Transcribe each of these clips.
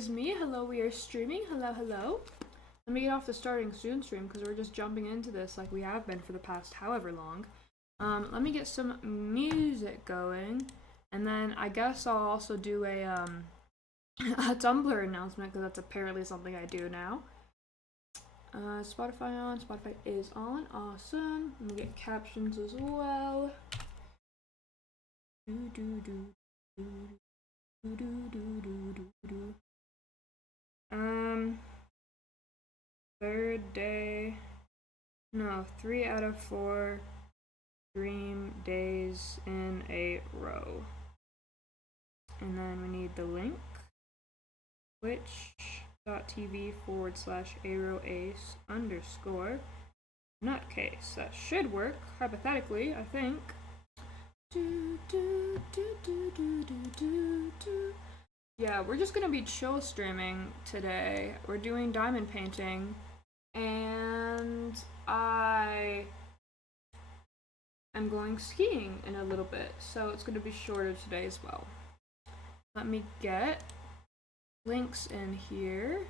is me. Hello, we are streaming. Hello, hello. Let me get off the starting soon stream because we're just jumping into this like we have been for the past however long. Let me get some music going, and then I guess I'll also do a Tumblr announcement because that's apparently something I do now. Spotify on. Spotify is on. Awesome. Let me get captions as well. Third day. No, 3 out of 4 stream days in a row. And then we need the link. Twitch.tv/aroace_nutcase. That should work, hypothetically, I think. Yeah, we're just gonna be chill streaming today. We're doing diamond painting, and I am going skiing in a little bit, so it's gonna be shorter today as well. Let me get links in here.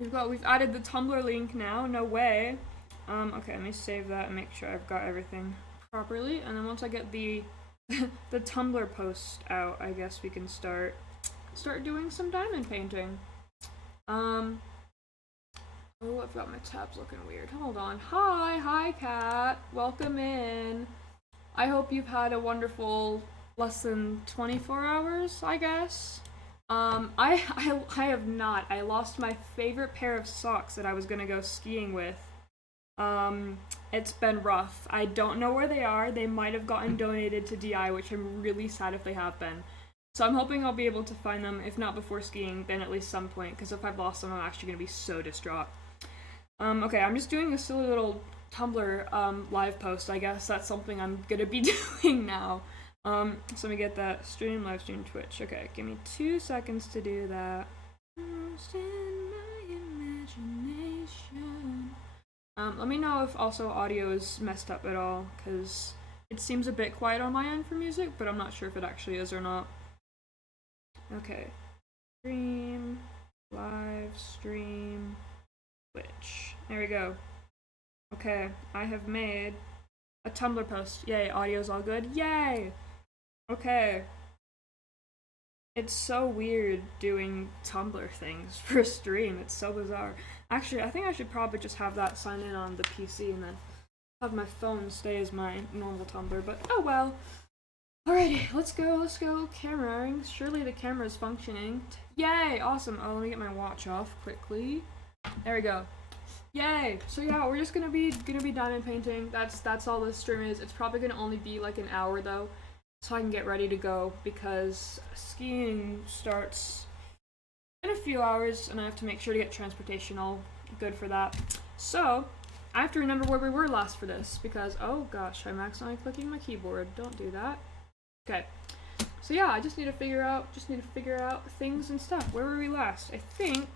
We've added the Tumblr link now. No way. Okay, let me save that and make sure I've got everything properly, and then once I get the the Tumblr post out, I guess we can start doing some diamond painting. Oh, I've got my tabs looking weird. Hold on. Hi Kat. Welcome in. I hope you've had a wonderful less than 24 hours, I guess. I have not. I lost my favorite pair of socks that I was gonna go skiing with. It's been rough. I don't know where they are. They might have gotten donated to DI, which I'm really sad if they have been. So I'm hoping I'll be able to find them, if not before skiing, then at least some point, because if I've lost them, I'm actually going to be so distraught. Okay, I'm just doing a silly little Tumblr live post, I guess. That's something I'm going to be doing now. So let me get that stream, live stream, Twitch. Okay, give me 2 seconds to do that. Lost in my imagination. Let me know if also audio is messed up at all, because it seems a bit quiet on my end for music, but I'm not sure if it actually is or not. Okay. Stream, live stream, Twitch. There we go. Okay, I have made a Tumblr post. Yay, audio's all good. Yay! Okay. It's so weird doing Tumblr things for a stream. It's so bizarre. Actually, I think I should probably just have that sign in on the PC and then have my phone stay as my normal Tumblr, but oh well. Alrighty, let's go. Cameraing. Surely the camera's functioning. Yay! Awesome. Oh, let me get my watch off quickly. There we go. Yay! So yeah, we're just gonna be diamond painting. That's all this stream is. It's probably gonna only be like an hour though, so I can get ready to go because skiing starts in a few hours and I have to make sure to get transportation all good for that. So I have to remember where we were last for this because oh gosh, I'm accidentally clicking my keyboard. Don't do that. Okay. So yeah, I just need to figure out things and stuff. Where were we last? I think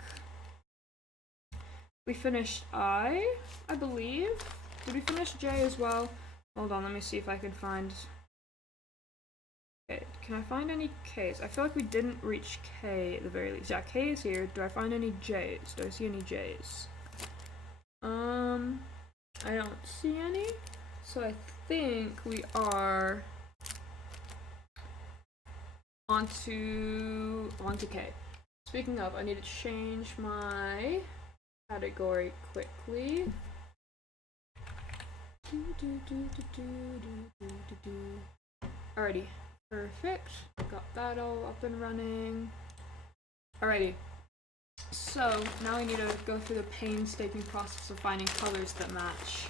we finished I believe. Did we finish J as well? Hold on, let me see if I can find. Okay, can I find any K's? I feel like we didn't reach K at the very least. Yeah, K is here. Do I find any J's? Do I see any J's? I don't see any. So I think we are onto K. Speaking of, I need to change my category quickly. Alrighty. Perfect. Got that all up and running. Alrighty. So, now I need to go through the painstaking process of finding colors that match.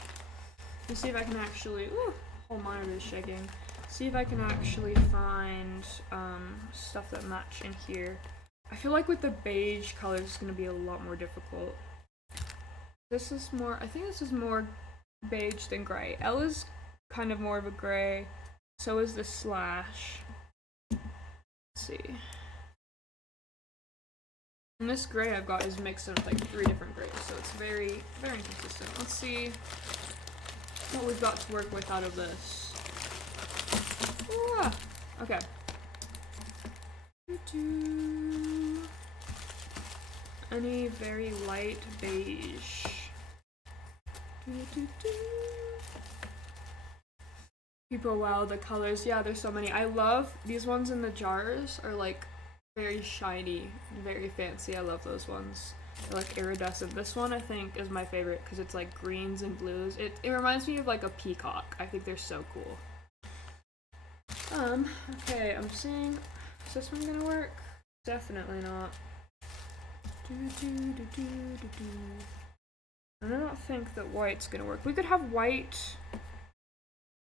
Let's see if I can actually... Ooh, whole monitor is shaking. See if I can actually find stuff that match in here. I feel like with the beige colors it's going to be a lot more difficult. This is more... I think this is more beige than gray. L is kind of more of a gray. So is the slash. Let's see. And this gray I've got is mixed in with like 3 different grays, so it's very, very inconsistent. Let's see what we've got to work with out of this. Ah, okay. any very light beige. People, wow, the colors. Yeah, there's so many. I love these ones in the jars are like very shiny, very fancy. I love those ones. They're like iridescent. This one I think is my favorite because it's like greens and blues. It reminds me of like a peacock. I think they're so cool. Okay, I'm seeing, is this one gonna work? Definitely not. I don't think that white's gonna work. We could have white.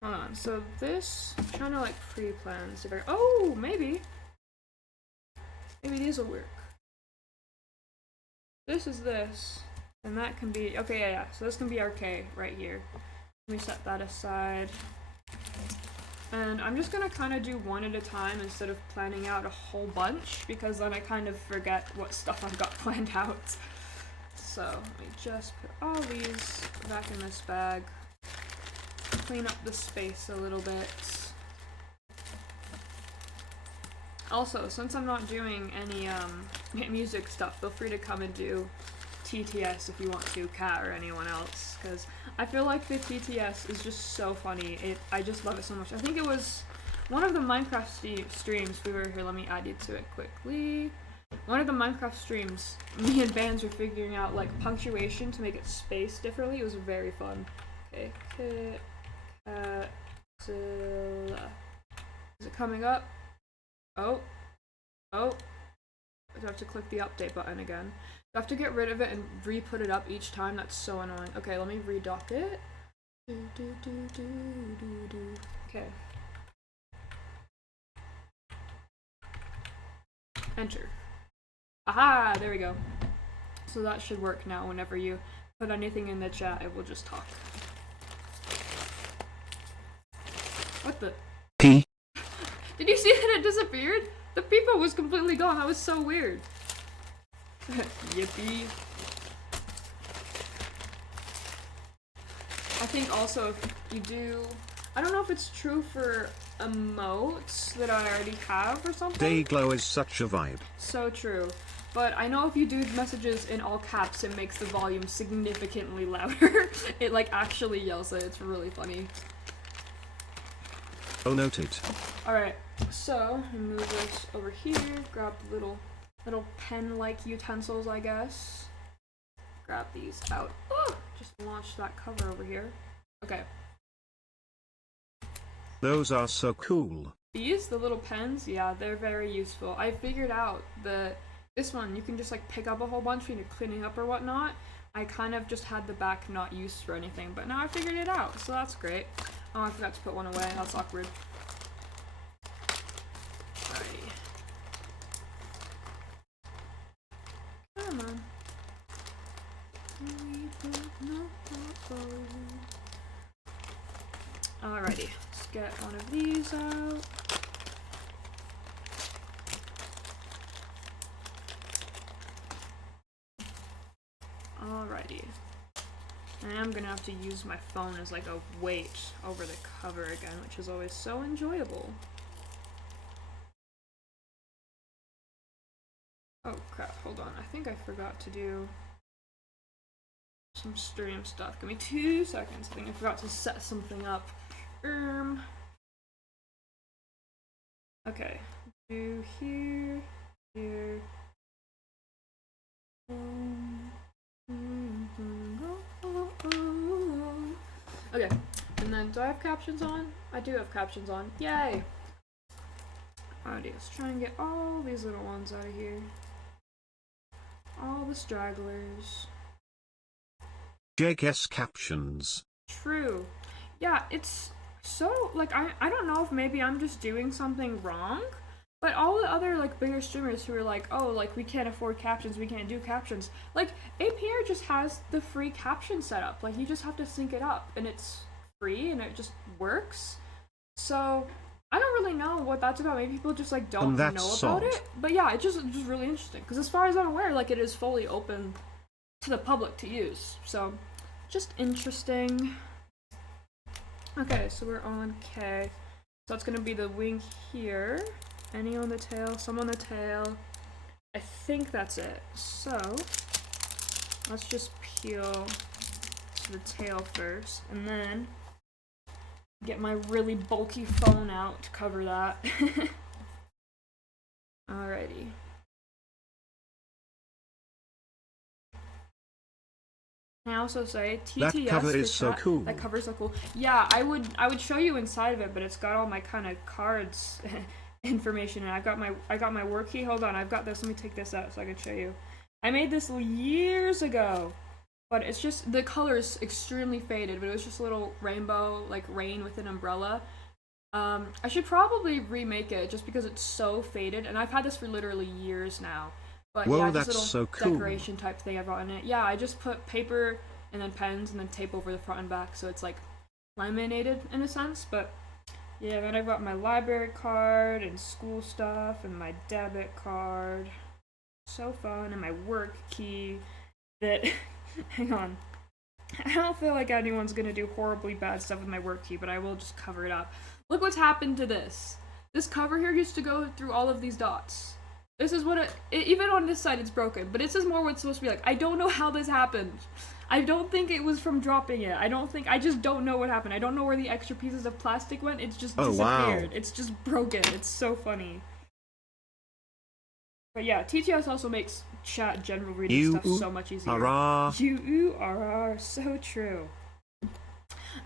Hold on. So this, I'm trying to like pre-plan. See if I, oh, maybe these will work. This is this, and that can be okay. Yeah. So this can be our K right here. Let me set that aside. And I'm just gonna kind of do one at a time instead of planning out a whole bunch, because then I kind of forget what stuff I've got planned out. So let me just put all these back in this bag. Clean up the space a little bit. Also, since I'm not doing any music stuff, feel free to come and do TTS if you want to, Kat or anyone else, because I feel like the TTS is just so funny. I just love it so much. I think it was one of the Minecraft streams we were here. Let me add you to it quickly. One of the Minecraft streams, me and Vans were figuring out like punctuation to make it spaced differently. It was very fun. Okay, Katzilla. Is it coming up? Oh. I have to click the update button again. I have to get rid of it and re-put it up each time. That's so annoying. Okay, let me redock it. Okay. Enter. Aha! There we go. So that should work now. Whenever you put anything in the chat, it will just talk. What the? P. Did you see that it disappeared? The people was completely gone. That was so weird. Yippee. I think also if you do, I don't know if it's true for emotes that I already have or something. Dayglow is such a vibe. So true. But I know if you do messages in all caps, it makes the volume significantly louder. It like actually yells it. It's really funny. Oh, noted. Alright, so move this over here, grab the little pen-like utensils, I guess. Grab these out. Oh, just launch that cover over here. Okay. Those are so cool. These, the little pens, yeah, they're very useful. I figured out that this one, you can just like pick up a whole bunch when you're cleaning up or whatnot. I kind of just had the back not used for anything, but now I figured it out, so that's great. Oh, I forgot to put one away. That's awkward. Alrighty. Come on. Alrighty. Let's get one of these out. Alrighty. And I'm gonna have to use my phone as like a weight over the cover again, which is always so enjoyable. Oh crap, hold on. I think I forgot to do some stream stuff. Give me 2 seconds. I think I forgot to set something up. Okay. Do here, here. Okay, and then do I have captions on? I do have captions on. Yay! Alrighty, let's try and get all these little ones out of here. All the stragglers. JKS captions. True. Yeah, it's so, like, I don't know if maybe I'm just doing something wrong, but all the other, like, bigger streamers who are like, oh, like, we can't afford captions, we can't do captions, like, APR just has the free caption set up. Like, you just have to sync it up, and it's free, and it just works. So, I don't really know what that's about. Maybe people just, like, don't know about it. But yeah, it's just really interesting, because as far as I'm aware, like, it is fully open to the public to use. So, just interesting. Okay, so we're on K. So it's gonna be the wing here. Any on the tail, some on the tail. I think that's it. So let's just peel the tail first, and then get my really bulky phone out to cover that. Alrighty. Can I also say TTS? That cover is so cool. That cover's so cool. Yeah, I would show you inside of it, but it's got all my kind of cards information, and I got my work key. Hold on, I've got this. Let me take this out so I can show you. I made this years ago, but it's just the color is extremely faded. But it was just a little rainbow, like rain with an umbrella. I should probably remake it just because it's so faded, and I've had this for literally years now. But whoa, yeah, that's just a so little cool. decoration type thing I brought in it. Yeah, I just put paper and then pens and then tape over the front and back, so it's like laminated in a sense. But yeah, then I got my library card and school stuff and my debit card. So fun, and my work key that hang on. I don't feel like anyone's gonna do horribly bad stuff with my work key, but I will just cover it up. Look what's happened to this. This cover here used to go through all of these dots. This is what even on this side it's broken, but this is more what it's supposed to be like. I don't know how this happened. I don't think it was from dropping it. I just don't know what happened. I don't know where the extra pieces of plastic went. It's just disappeared. Wow. It's just broken. It's so funny. But yeah, TTS also makes chat general reading stuff so much easier. So true.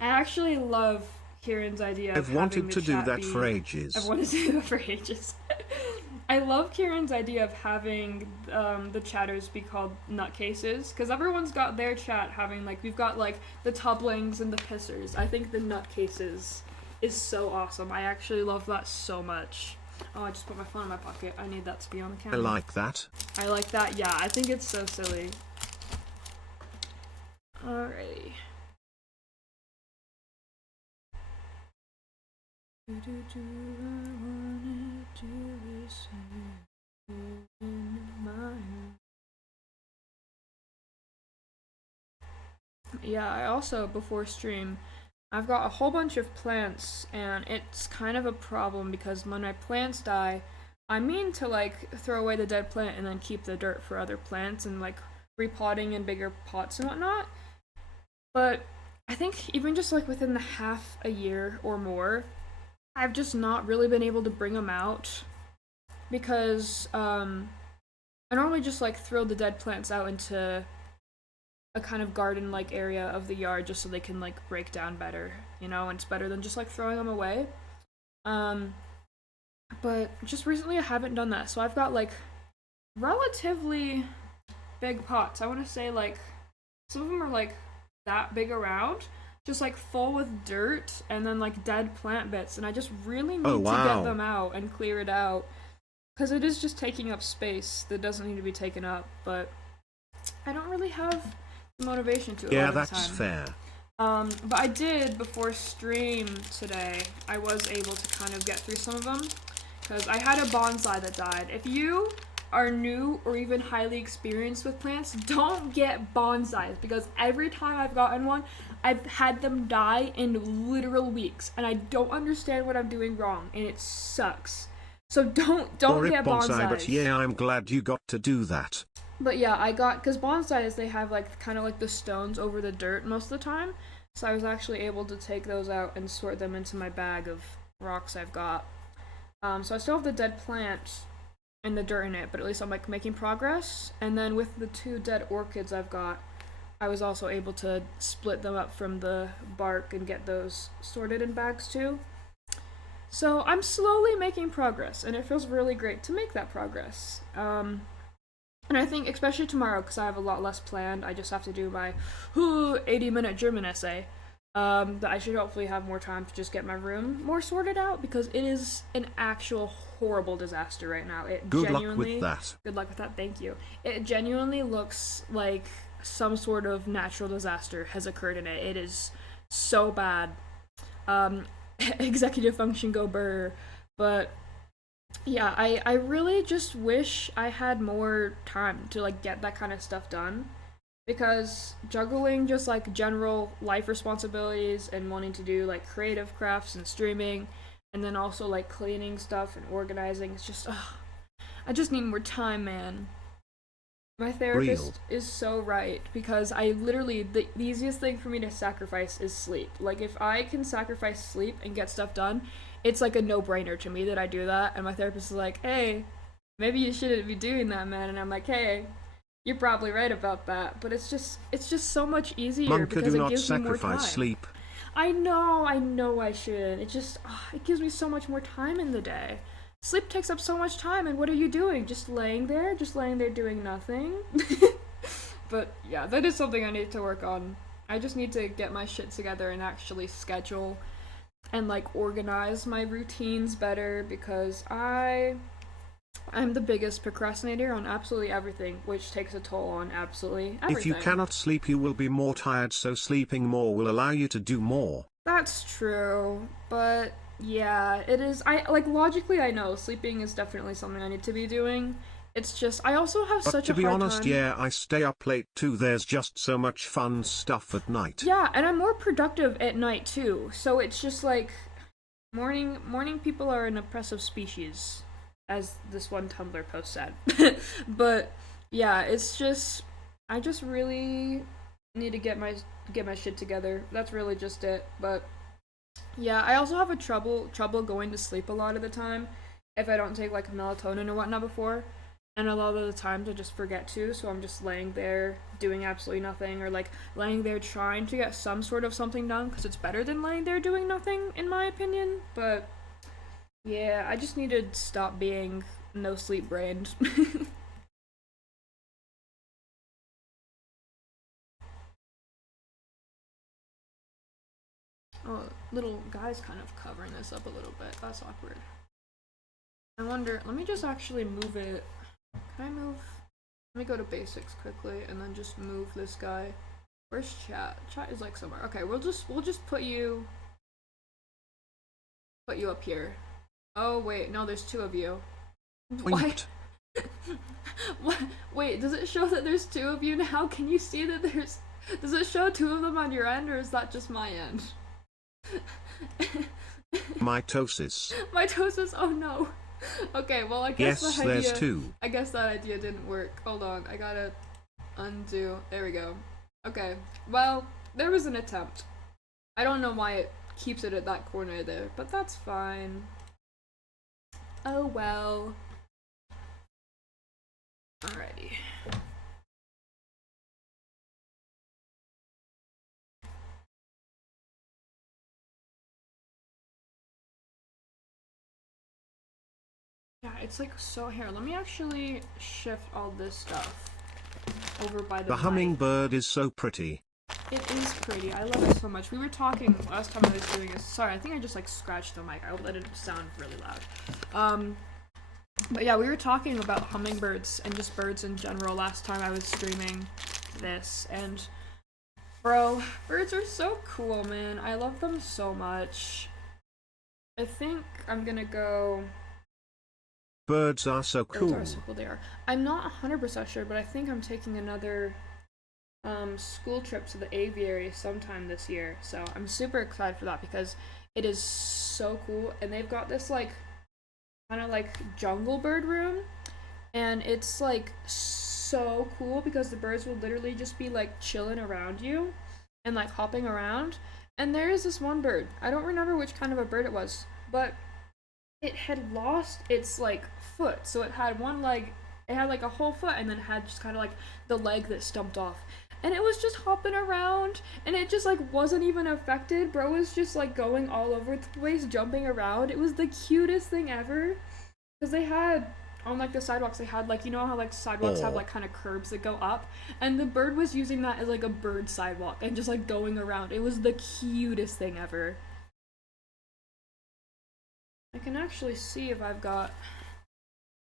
I actually love Kieran's idea of I've wanted having to the do chat that be... for ages. I've wanted to do that for ages. I love Kieran's idea of having the chatters be called nutcases, because everyone's got their chat having, like, we've got, like, the tublings and the pissers. I think the nutcases is so awesome. I actually love that so much. Oh, I just put my phone in my pocket. I need that to be on the camera. I like that. I like that, yeah. I think it's so silly. Alrighty. Yeah, I also, before stream, I've got a whole bunch of plants, and it's kind of a problem because when my plants die, I mean to, like, throw away the dead plant and then keep the dirt for other plants and, like, repotting in bigger pots and whatnot. But I think even just, like, within the half a year or more, I've just not really been able to bring them out because I normally just, like, throw the dead plants out into a kind of garden-like area of the yard just so they can, like, break down better, you know, and it's better than just, like, throwing them away. But just recently I haven't done that, so I've got, like, relatively big pots. I want to say, like, some of them are, like, that big around, just, like, full with dirt and then, like, dead plant bits, and I just really need to get them out and clear it out, because it is just taking up space that doesn't need to be taken up, but I don't really have motivation to it. Yeah, that's fair. But I did, before stream today, I was able to kind of get through some of them, because I had a bonsai that died. If you are new or even highly experienced with plants, don't get bonsais, because every time I've gotten one, I've had them die in literal weeks, and I don't understand what I'm doing wrong, and it sucks. So don't get bonsais. But yeah, I'm glad you got to do that. But yeah, I got, because bonsais, they have, like, kind of like the stones over the dirt most of the time, so I was actually able to take those out and sort them into my bag of rocks I've got. So I still have the dead plant and the dirt in it, but at least I'm, like, making progress. And then with the 2 dead orchids I've got, I was also able to split them up from the bark and get those sorted in bags too. So I'm slowly making progress, and it feels really great to make that progress. And I think, especially tomorrow, because I have a lot less planned, I just have to do my 80-minute German essay, that I should hopefully have more time to just get my room more sorted out, because it is an actual horrible disaster right now. Good luck with that. Good luck with that, thank you. It genuinely looks like some sort of natural disaster has occurred in it. It is so bad. Executive function go burr. But yeah, I really just wish I had more time to, like, get that kind of stuff done, because juggling just, like, general life responsibilities and wanting to do, like, creative crafts and streaming, and then also, like, cleaning stuff and organizing, it's just I just need more time, man. My Real. therapist is so right because I literally the easiest thing for me to sacrifice is sleep. Like if I can sacrifice sleep and get stuff done, it's like a no-brainer to me that I do that. And my therapist is like, "Hey, maybe you shouldn't be doing that, man." And I'm like, "Hey, you're probably right about that." But it's just so much easier Monka, because do it not gives me more time. sacrifice sleep. I know I shouldn't. It just it gives me so much more time in the day. Sleep takes up so much time, and what are you doing? Just laying there doing nothing. But yeah, that is something I need to work on. I just need to get my shit together and actually schedule and like organize my routines better because I'm the biggest procrastinator on absolutely everything, which takes a toll on absolutely everything. If you cannot sleep, you will be more tired, so sleeping more will allow you to do more. That's true, but yeah, it is. I like logically, I know sleeping is definitely something I need to be doing. It's just I also have But such to a be hard honest, time. yeah, I stay up late too. There's just so much fun stuff at night. Yeah, and I'm more productive at night too. So it's just like morning people are an oppressive species, as this one Tumblr post said. But yeah, it's just I just really need to get my shit together. That's really just it. But yeah, I also have a trouble going to sleep a lot of the time if I don't take like melatonin or whatnot before. And a lot of the times I just forget to, so I'm just laying there doing absolutely nothing, or like laying there trying to get some sort of something done because it's better than laying there doing nothing, in my opinion. But yeah, I just need to stop being no sleep brained. Oh, little guy's kind of covering this up a little bit. That's awkward. I wonder, let me just actually move it. Can I move? Let me go to basics quickly and then just move this guy. Where's chat? Chat is like somewhere. Okay, we'll just put you up here. Oh wait, no, there's two of you. Why? Winked. What? Wait, does it show that there's two of you now? Can you see that there's? Does it show two of them on your end, or is that just my end? Mitosis. Mitosis. Oh no. Okay, well I guess Yes, the there's idea. two. I guess that idea didn't work. Hold on, I gotta undo. There we go. Okay. Well, there was an attempt. I don't know why it keeps it at that corner there, but that's fine. Oh well. Alrighty. Yeah, it's like so here. Let me actually shift all this stuff over by the The mic. hummingbird is so pretty. It is pretty. I love it so much. We were talking last time I was doing this. Sorry, I think I just like scratched the mic. I let it sound really loud. But yeah, we were talking about hummingbirds and just birds in general last time I was streaming this. And bro, birds are so cool, man. I love them so much. I think I'm gonna go. Birds are so Birds cool. are so cool. They are. I'm not 100% sure, but I think I'm taking another school trip to the aviary sometime this year. So I'm super excited for that because it is so cool. And they've got this like kind of like jungle bird room. And it's like so cool because the birds will literally just be like chilling around you and like hopping around. And there is this one bird. I don't remember which kind of a bird it was, but it had lost its like foot. So it had one leg, it had like a whole foot and then had just kind of like the leg that stumped off. And it was just hopping around and it just like wasn't even affected. Bro was just like going all over the place, jumping around. It was the cutest thing ever. Because they had on like the sidewalks, they had like, you know how like sidewalks have like kind of curbs that go up, and the bird was using that as like a bird sidewalk and just like going around. It was the cutest thing ever. I can actually see if I've got.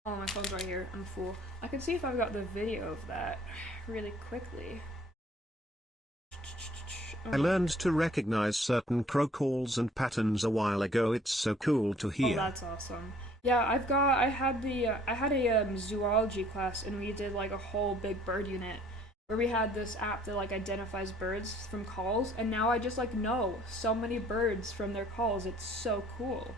Oh, my phone's right here. I'm a fool. I can see if I've got the video of that really quickly. I learned to recognize certain crow calls and patterns a while ago. It's so cool to Oh, hear. that's awesome. Yeah, I had a zoology class and we did like a whole big bird unit where we had this app that like identifies birds from calls, and now I just like know so many birds from their calls. It's so cool.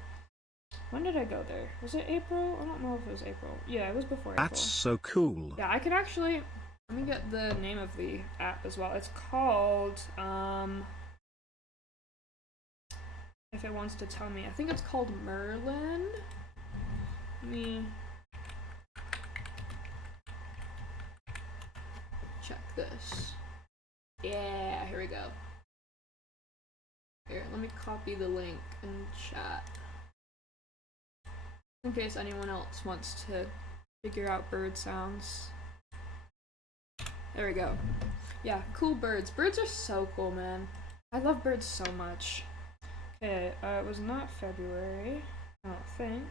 When did I go there? Was it April? I don't know if it was April. Yeah, it was before April. That's so cool. Yeah, I could actually. Let me get the name of the app as well. It's called if it wants to tell me, I think it's called Merlin. Let me check this. Yeah, here we go. Here, let me copy the link in chat. In case anyone else wants to figure out bird sounds. There we go. Yeah, cool birds. Birds are so cool, man. I love birds so much. Okay, it was not February, I don't think.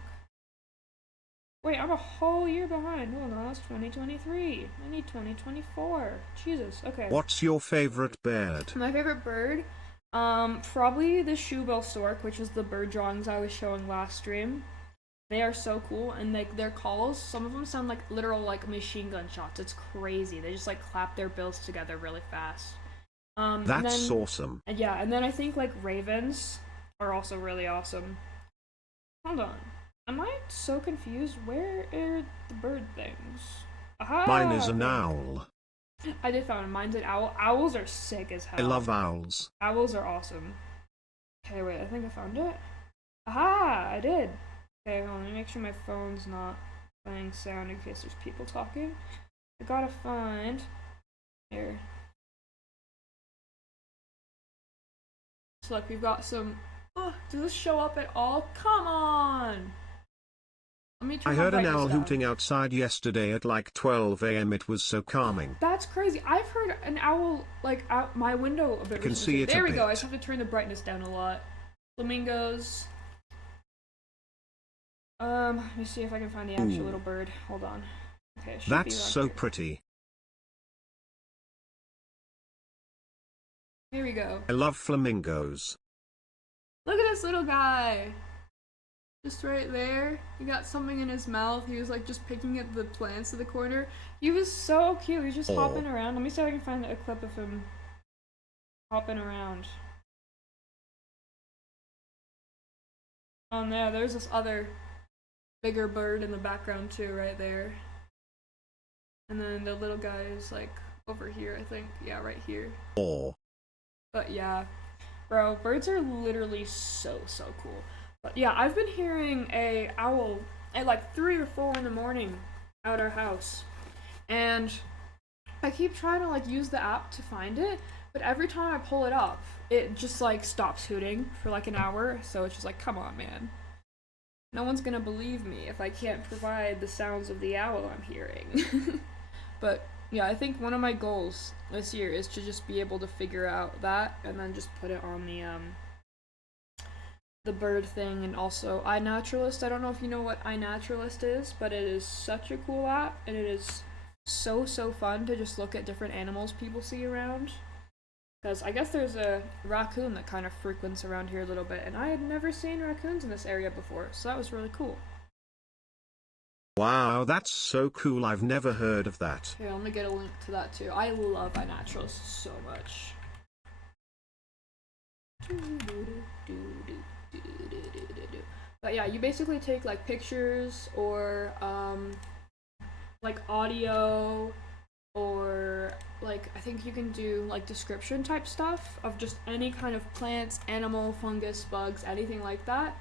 Wait, I'm a whole year behind. Hold on, that's 2023. I need 2024. Jesus, okay. What's your favorite bird? My favorite bird? Probably the shoebell stork, which is the bird drawings I was showing last stream. They are so cool, and like their calls, some of them sound like literal like machine gun shots. It's crazy. They just like clap their bills together really fast. That's awesome. Yeah, and then I think like ravens are also really awesome. Hold on. Am I so confused? Where are the bird things? Aha! Mine is an owl. I did find it. Mine's an owl. Owls are sick as hell. I love owls. Owls are awesome. Okay, wait, I think I found it. Aha! I did. Okay, hold on, let me make sure my phone's not playing sound in case there's people talking. I gotta find... Here. So look, we've got some... Oh, does this show up at all? Come on! Let me turn I my heard an brightness owl down. hooting outside yesterday at like 12 a.m. It was so calming. That's crazy. I've heard an owl, like, out my window a bit. I can recently. see it There a we go. I bit. just have to turn the brightness down a lot. Flamingos. Let me see if I can find the actual little bird. Hold on. Okay, it should be That's around so here. pretty. Here we go. I love flamingos. Look at this little guy. Just right there. He got something in his mouth. He was like just picking at the plants in the corner. He was so cute. He was just hopping around. Let me see if I can find a clip of him hopping around. Oh no, there's this other bigger bird in the background too, right there. And then the little guy is like over here, I think. Yeah, right here. But yeah, bro, birds are literally so cool. But yeah, I've been hearing a owl at like 3 or 4 in the morning at our house, and I keep trying to like use the app to find it, but every time I pull it up, it just like stops hooting for like an hour. So it's just like, come on, man. No one's gonna believe me if I can't provide the sounds of the owl I'm hearing. But yeah, I think one of my goals this year is to just be able to figure out that and then just put it on the bird thing. And also iNaturalist. I don't know if you know what iNaturalist is, but it is such a cool app, and it is so fun to just look at different animals people see around. Because I guess there's a raccoon that kind of frequents around here a little bit, and I had never seen raccoons in this area before, so that was really cool. Wow, that's so cool. I've never heard of that. Here, let me get a link to that too. I love iNaturalist so much. But yeah, you basically take like pictures or like audio, or like I think you can do like description type stuff of just any kind of plants, animal, fungus, bugs, anything like that.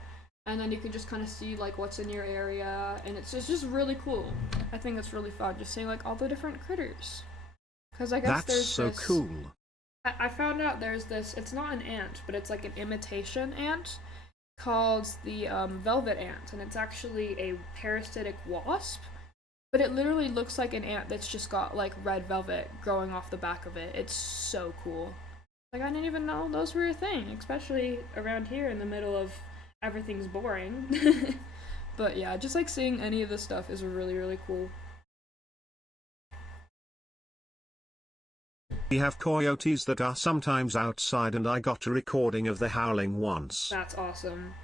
And then you can just kind of see like what's in your area, and it's just really cool. I think it's really fun just seeing like all the different critters. Because I guess That's so cool. I found out there's this, it's not an ant, but it's like an imitation ant called the velvet ant, and it's actually a parasitic wasp, but it literally looks like an ant that's just got like red velvet growing off the back of it. It's so cool. Like I didn't even know those were a thing, especially around here in the middle of everything's boring. But yeah, just like seeing any of this stuff is really cool. We have coyotes that are sometimes outside, and I got a recording of the howling once. That's awesome.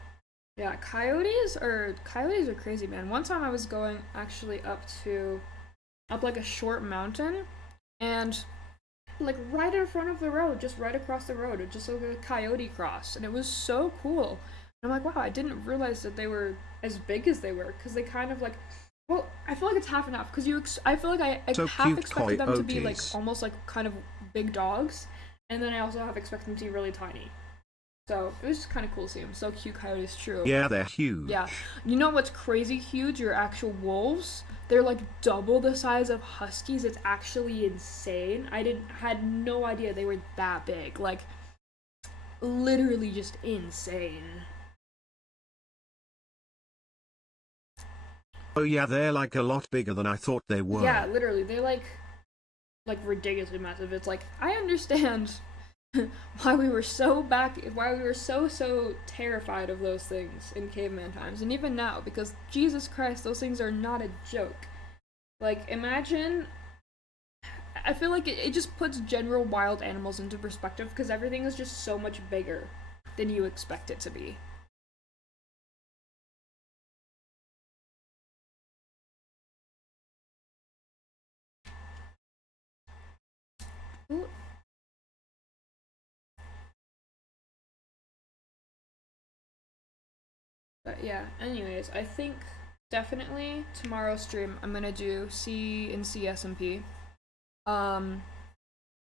Yeah, coyotes are crazy, man. One time I was going actually up like a short mountain, and like right in front of the road, just right across the road, it just like a coyote crossed, and it was so cool. I'm like, wow, I didn't realize that they were as big as they were, because they kind of like, well, I feel like it's half and half, because I feel like I So half cute expected them to be like coyotes. almost like kind of big dogs, and then I also half expected them to be really tiny. So it was just kind of cool to see them. So cute, coyotes, true. Yeah, they're huge. Yeah. You know what's crazy huge? Your actual wolves. They're like double the size of huskies. It's actually insane. Had no idea they were that big. Like literally just insane. Oh yeah, they're like a lot bigger than I thought they were. Yeah, literally. They're like ridiculously massive. It's like I understand why we were so terrified of those things in caveman times, and even now, because Jesus Christ, those things are not a joke. Like imagine, I feel like it just puts general wild animals into perspective, because everything is just so much bigger than you expect it to be. Ooh. But yeah, anyways, I think definitely tomorrow's stream I'm gonna do C and CSMP. Um,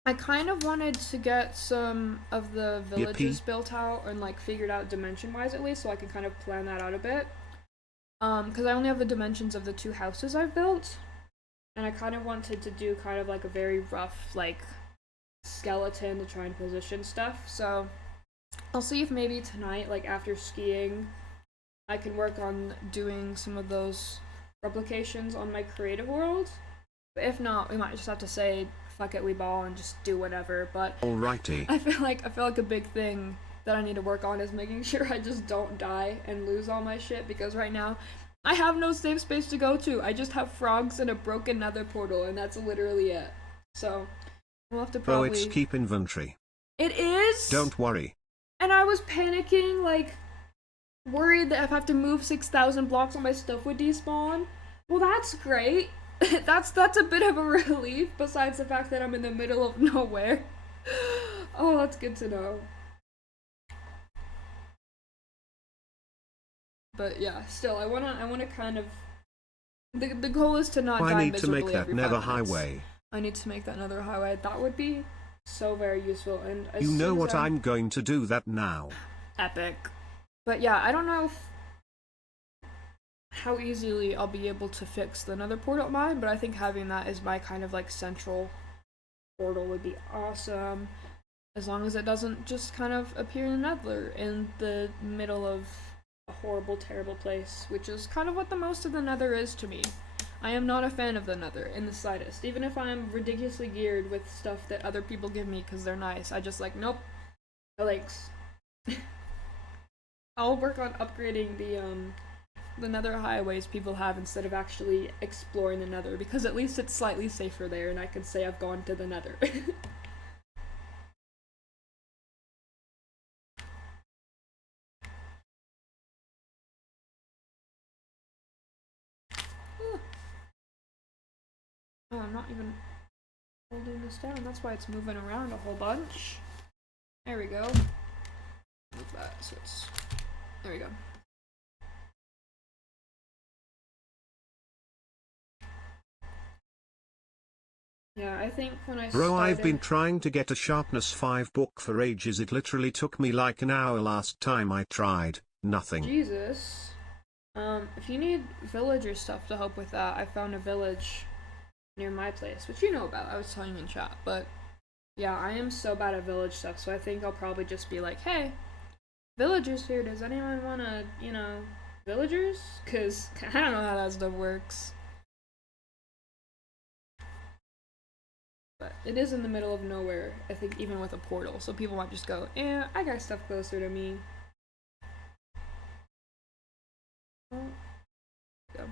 I kind of wanted to get some of the villages Yippee. built out and like figured out dimension wise at least, so I can kind of plan that out a bit. Because I only have the dimensions of the 2 houses I've built, and I kind of wanted to do kind of like a very rough like skeleton to try and position stuff. So I'll see if maybe tonight, like after skiing, I can work on doing some of those replications on my creative world. But if not, we might just have to say fuck it, we ball and just do whatever. But Alrighty. I feel like a big thing that I need to work on is making sure I just don't die and lose all my shit, because right now I have no safe space to go to. I just have frogs and a broken nether portal, and that's literally it. So we'll have to Oh, probably. it's keep inventory. It is. Don't worry. And I was panicking, like worried that if I have to move 6,000 blocks, all my stuff would despawn. Well, that's great. that's a bit of a relief. Besides the fact that I'm in the middle of nowhere. Oh, that's good to know. But yeah, still, I wanna kind of. The goal is to not die I need to miserably make that every nether 5 minutes. highway. I need to make that another highway. That would be so very useful. And as You know soon as what I'm going to do that now. epic. But yeah, I don't know how easily I'll be able to fix the nether portal at mine, but I think having that as my kind of like central portal would be awesome. As long as it doesn't just kind of appear in the nether in the middle of a horrible, terrible place, which is kind of what the most of the nether is to me. I am not a fan of the nether in the slightest. Even if I'm ridiculously geared with stuff that other people give me because they're nice, I just like, nope, no thanks. I'll work on upgrading the nether highways people have instead of actually exploring the nether, because at least it's slightly safer there and I can say I've gone to the nether. Oh, I'm not even holding this down. That's why it's moving around a whole bunch. There we go. Move that so it's. There we go. Yeah, I think when I Bro, started. I've been trying to get a sharpness 5 book for ages. It literally took me like an hour last time I tried. Nothing. Jesus. If you need villager stuff to help with that, I found a village near my place, which you know about. I was telling you in chat, but yeah, I am so bad at village stuff, so I think I'll probably just be like, hey, villagers here, does anyone wanna, villagers? Cause I don't know how that stuff works. But it is in the middle of nowhere, I think, even with a portal, so people might just go, I got stuff closer to me. Oh, go.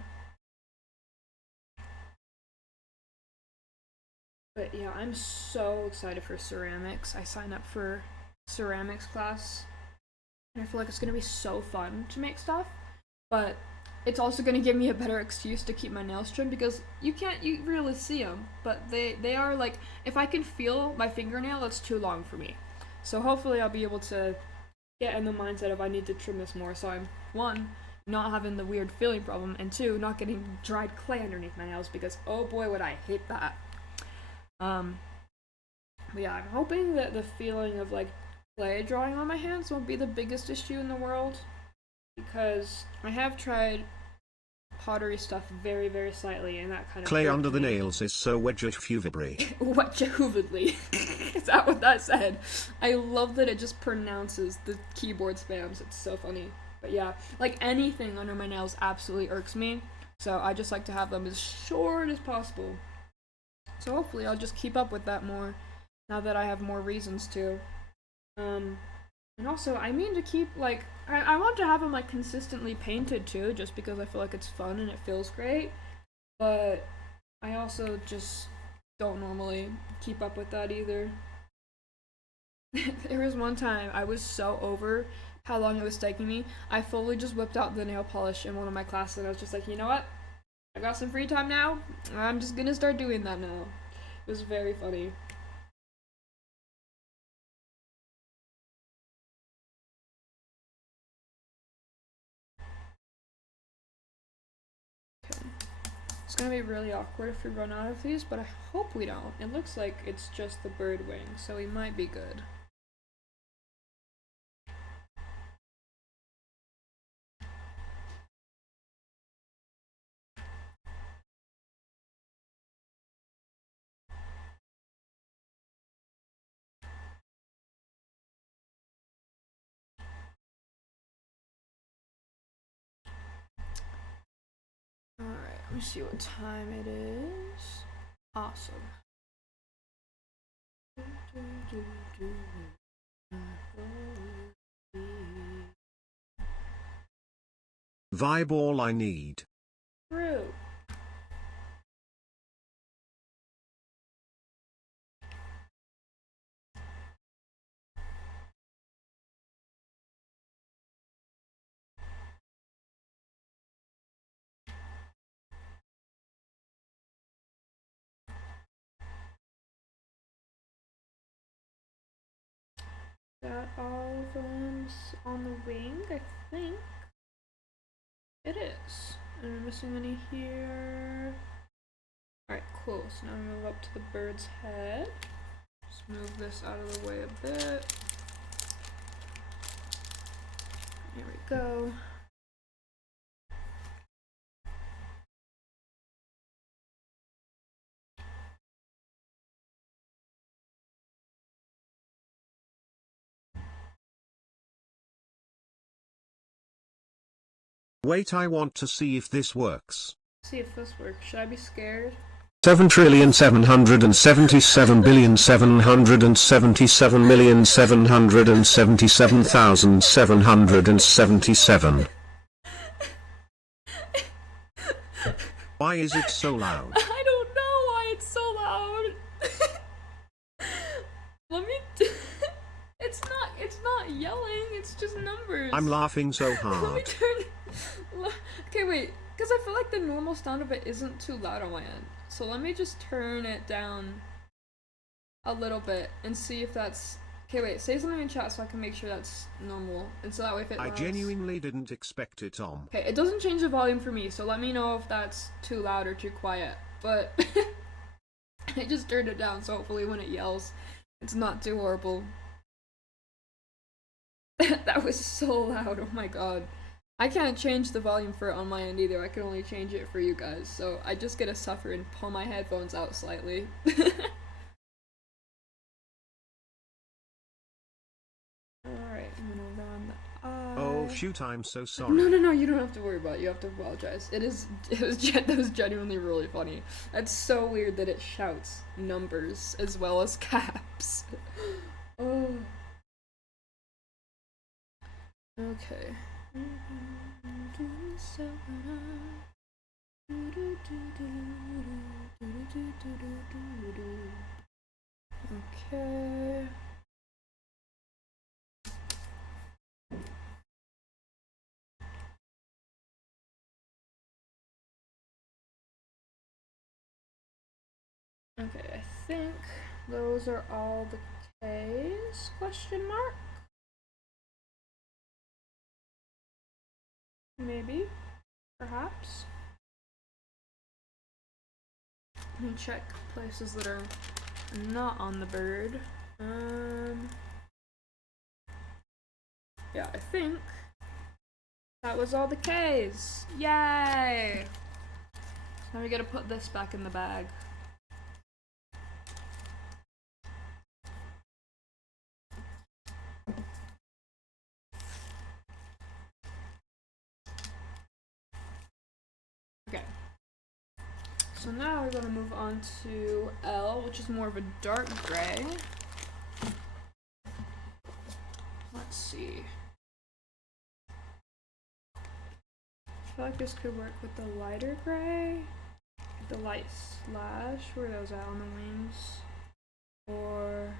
But yeah, I'm so excited for ceramics. I signed up for ceramics class, and I feel like it's gonna be so fun to make stuff. But it's also gonna give me a better excuse to keep my nails trimmed, because you really see them, but they are like, if I can feel my fingernail, it's too long for me. So hopefully I'll be able to get in the mindset of I need to trim this more, so I'm, one, not having the weird feeling problem, and two, not getting dried clay underneath my nails, because oh boy would I hate that. But yeah, I'm hoping that the feeling of like clay drawing on my hands won't be the biggest issue in the world, because I have tried pottery stuff very, very slightly, and that kind of Clay hurt under the me. nails is so wedgehuvidly. Wedgehuvidly. Is that what that said? I love that it just pronounces the keyboard spams. It's so funny. But yeah, like anything under my nails absolutely irks me. So I just like to have them as short as possible. So hopefully I'll just keep up with that more now that I have more reasons to. And also I mean to keep like I want to have them like consistently painted too, just because I feel like it's fun and it feels great. But I also just don't normally keep up with that either. There was one time I was so over how long it was taking me. I fully just whipped out the nail polish in one of my classes and I was just like, you know what? I got some free time now. I'm just gonna start doing that now. It was very funny. Okay. It's gonna be really awkward if we run out of these, but I hope we don't. It looks like it's just the bird wing, so we might be good. Alright, let me see what time it is. Awesome. Vibe all I need. True. Got all of them on the wing, I think. It is. And I'm missing any here. Alright, cool. So now I'm gonna move up to the bird's head. Just move this out of the way a bit. Here we go. Wait, I want to see if this works. See if this works. Should I be scared? 7,777,777,777,777. Why is it so loud? I don't know why it's so loud. Let me. It's not yelling. It's just numbers. I'm laughing so Let me hard. turn. Okay, wait. Because I feel like the normal sound of it isn't too loud on my end. So let me just turn it down a little bit and see if that's. Okay, wait. Say something in chat so I can make sure that's normal, and so that way if it. I lasts... genuinely didn't expect it, Tom. Okay, it doesn't change the volume for me, so let me know if that's too loud or too quiet. But I just turned it down, so hopefully when it yells, it's not too horrible. That was so loud. Oh my god. I can't change the volume for it on my end either. I can only change it for you guys. So I just get to suffer and pull my headphones out slightly. Alright, I'm gonna run the eye. Oh shoot, I'm so sorry. No, you don't have to worry about it. You have to apologize. That was genuinely really funny. That's so weird that it shouts numbers as well as caps. Oh. Okay. Okay. Okay, I think those are all the K's, question mark? Maybe. Perhaps. Let me check places that are not on the bird. Yeah, I think that was all the K's. Yay! Now we gotta put this back in the bag. Okay. So now we're gonna move on to L, which is more of a dark gray. Let's see. I feel like this could work with the lighter gray. The light slash, where are those at on the wings? Or,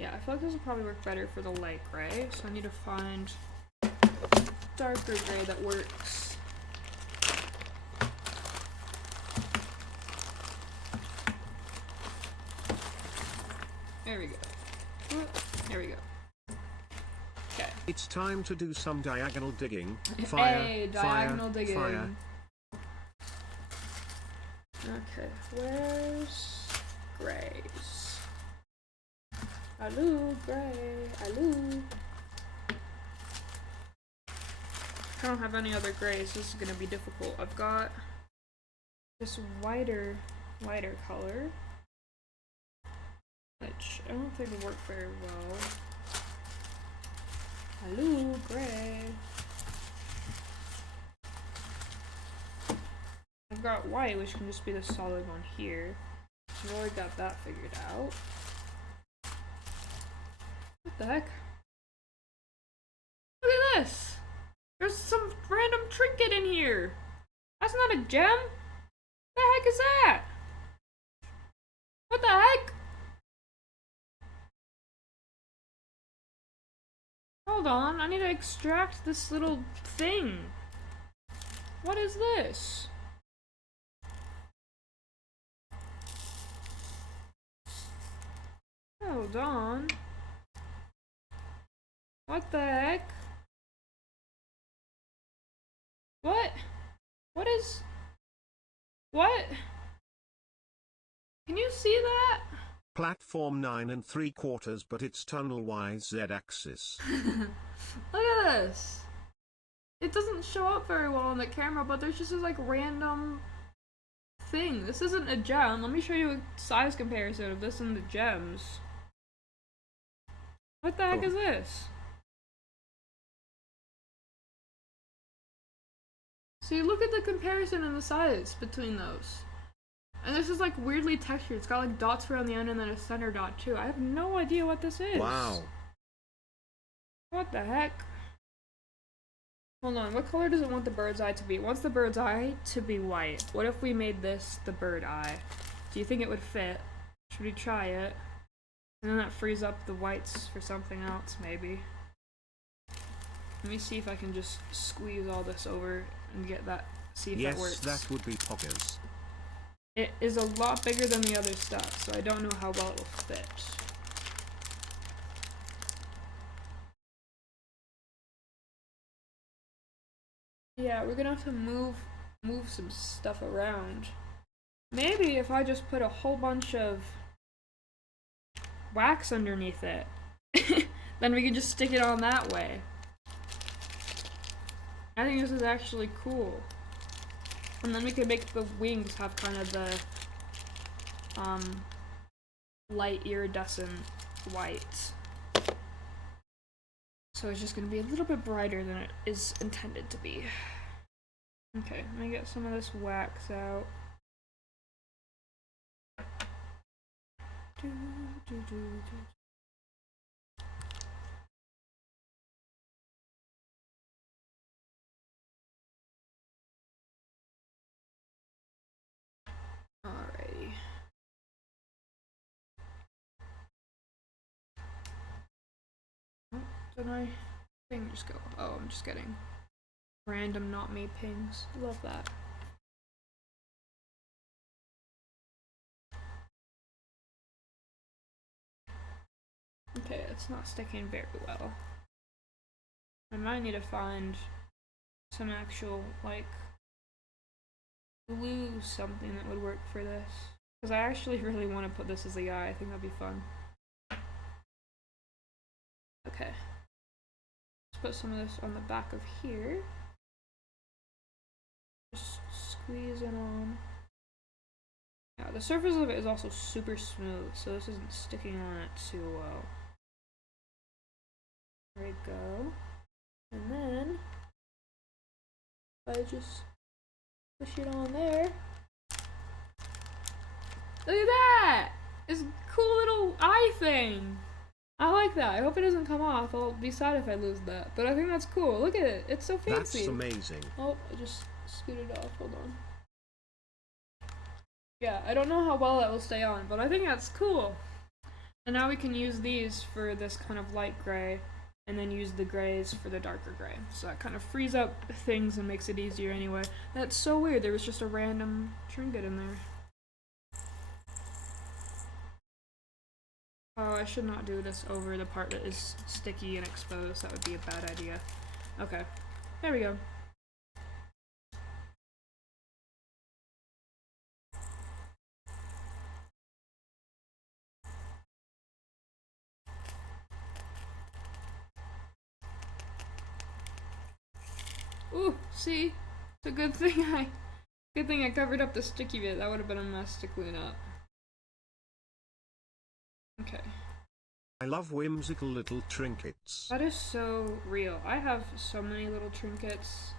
yeah, I feel like this will probably work better for the light gray, so I need to find darker gray that works. There we go. There we go. Okay. It's time to do some diagonal digging. Fire, Hey, diagonal digging. fire. Okay, where's grays? Hello, gray. Hello. I don't have any other grays. This is gonna be difficult. I've got this lighter color, which I don't think will work very well. Hello, gray. I've got white, which can just be the solid one here. So I've already got that figured out. What the heck? Look at this! There's some random trinket in here! That's not a gem! What the heck is that? What the heck? Hold on, I need to extract this little thing. What is this? Hold on. What the heck? What? What is... What? Can you see that? Platform 9 3/4, but it's tunnel YZ axis. Look at this. It doesn't show up very well on the camera, but there's just this like random thing. This isn't a gem. Let me show you a size comparison of this and the gems. What the heck is this? See, look at the comparison in the size between those. And this is like weirdly textured. It's got like dots around the end and then a center dot too. I have no idea what this is. Wow. What the heck? Hold on, what color does it want the bird's eye to be? It wants the bird's eye to be white. What if we made this the bird eye? Do you think it would fit? Should we try it? And then that frees up the whites for something else, maybe. Let me see if I can just squeeze all this over and get that, see if that works. Yes, that would be poggers. It is a lot bigger than the other stuff, so I don't know how well it will fit. Yeah, we're gonna have to move some stuff around. Maybe if I just put a whole bunch of wax underneath it, then we can just stick it on that way. I think this is actually cool. And then we can make the wings have kind of the light iridescent white. So it's just gonna be a little bit brighter than it is intended to be. Okay, let me get some of this wax out. Alrighty. Oh, did my thing just go? Oh, I'm just getting random not me pings. Love that. Okay, it's not sticking very well. I might need to find some actual, like, glue something that would work for this. Because I actually really want to put this as the eye. I think that'd be fun. Okay. Let's put some of this on the back of here. Just squeeze it on. Yeah, the surface of it is also super smooth, so this isn't sticking on it too well. There we go. And then, if I just push it on there. Look at that! This cool little eye thing! I like that. I hope it doesn't come off. I'll be sad if I lose that. But I think that's cool. Look at it. It's so fancy. That's amazing. Oh, I just scooted off. Hold on. Yeah, I don't know how well that will stay on, but I think that's cool. And now we can use these for this kind of light gray, and then use the grays for the darker gray. So that kind of frees up things and makes it easier anyway. That's so weird. There was just a random trinket in there. Oh, I should not do this over the part that is sticky and exposed. That would be a bad idea. Okay, there we go. Ooh, see? It's a good thing I covered up the sticky bit. That would have been a mess to clean up. Okay. I love whimsical little trinkets. That is so real. I have so many little trinkets.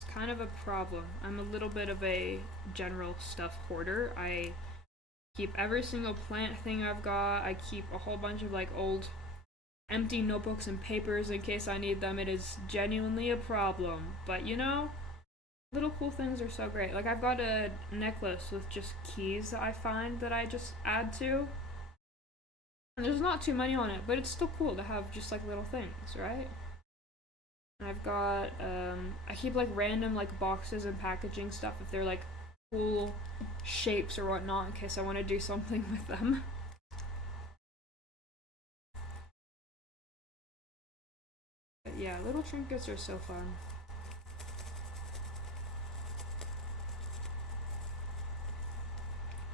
It's kind of a problem. I'm a little bit of a general stuff hoarder. I keep every single plant thing I've got. I keep a whole bunch of like old empty notebooks and papers in case I need them. It is genuinely a problem. But you know, little cool things are so great. Like I've got a necklace with just keys that I find that I just add to. And there's not too many on it, but it's still cool to have just like little things, right? And I've got, I keep like random like boxes and packaging stuff if they're like cool shapes or whatnot in case I want to do something with them. But yeah, little trinkets are so fun.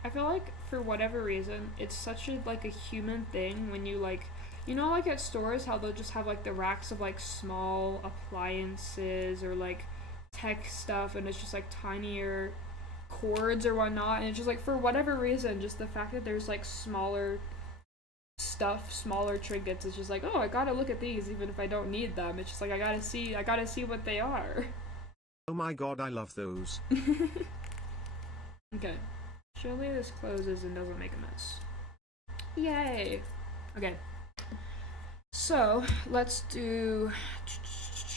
I feel like for whatever reason, it's such a like a human thing when you like, you know, like at stores how they'll just have like the racks of like small appliances or like tech stuff, and it's just like tinier cords or whatnot, and it's just like for whatever reason, just the fact that there's like smaller stuff, smaller trinkets, is just like, oh, I gotta look at these even if I don't need them. It's just like I gotta see what they are. Oh my god, I love those. Okay. Surely this closes and doesn't make a mess. Yay! Okay. So, let's do...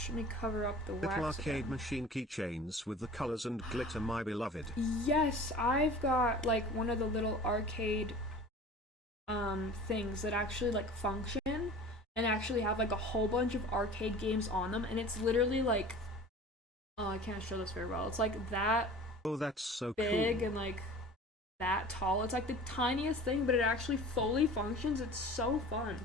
Let me cover up the wax Little arcade again. machine keychains with the colors and glitter, my beloved. Yes, I've got like one of the little arcade things that actually like function and actually have like a whole bunch of arcade games on them, and it's literally like... Oh, I can't show this very well. It's like that Oh, that's so big cool. and like that tall. It's like the tiniest thing, but it actually fully functions. It's so fun.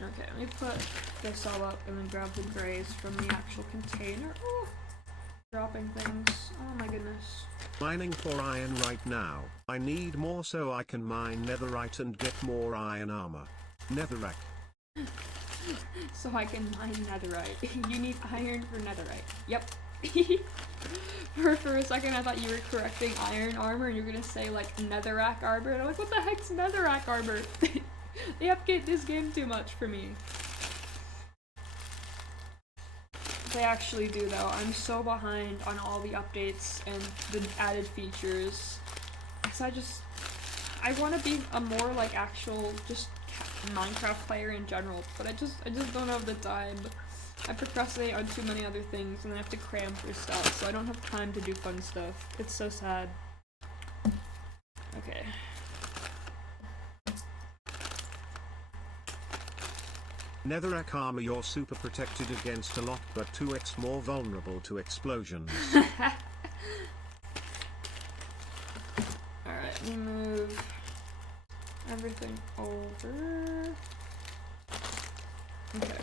Okay, let me put this all up and then grab the grays from the actual container. Oh, dropping things. Oh my goodness. Mining for iron right now. I need more so I can mine netherite and get more iron armor. Netherrack. So I can mine netherite. You need iron for netherite. Yep. For a second I thought you were correcting iron armor and you were gonna say like netherrack armor, and I'm like, what the heck's netherrack armor? They update this game too much for me. They actually do though. I'm so behind on all the updates and the added features. Cause I want to be a more like actual just Minecraft player in general, but I just don't have the time. I procrastinate on too many other things and then I have to cram for stuff, so I don't have time to do fun stuff. It's so sad. Okay. Netherrack armor, you're super protected against a lot but 2x more vulnerable to explosions. Alright, let me move everything over. Okay.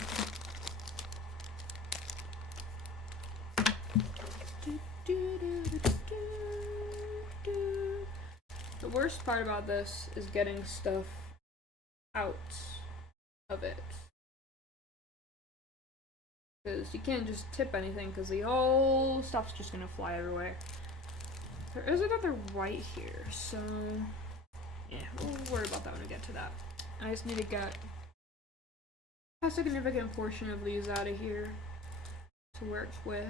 the worst part about this is getting stuff out of it. Because you can't just tip anything because the whole stuff's just gonna fly everywhere. There is another white here, so yeah, we'll worry about that when we get to that. I just need to get a significant portion of these out of here to work with.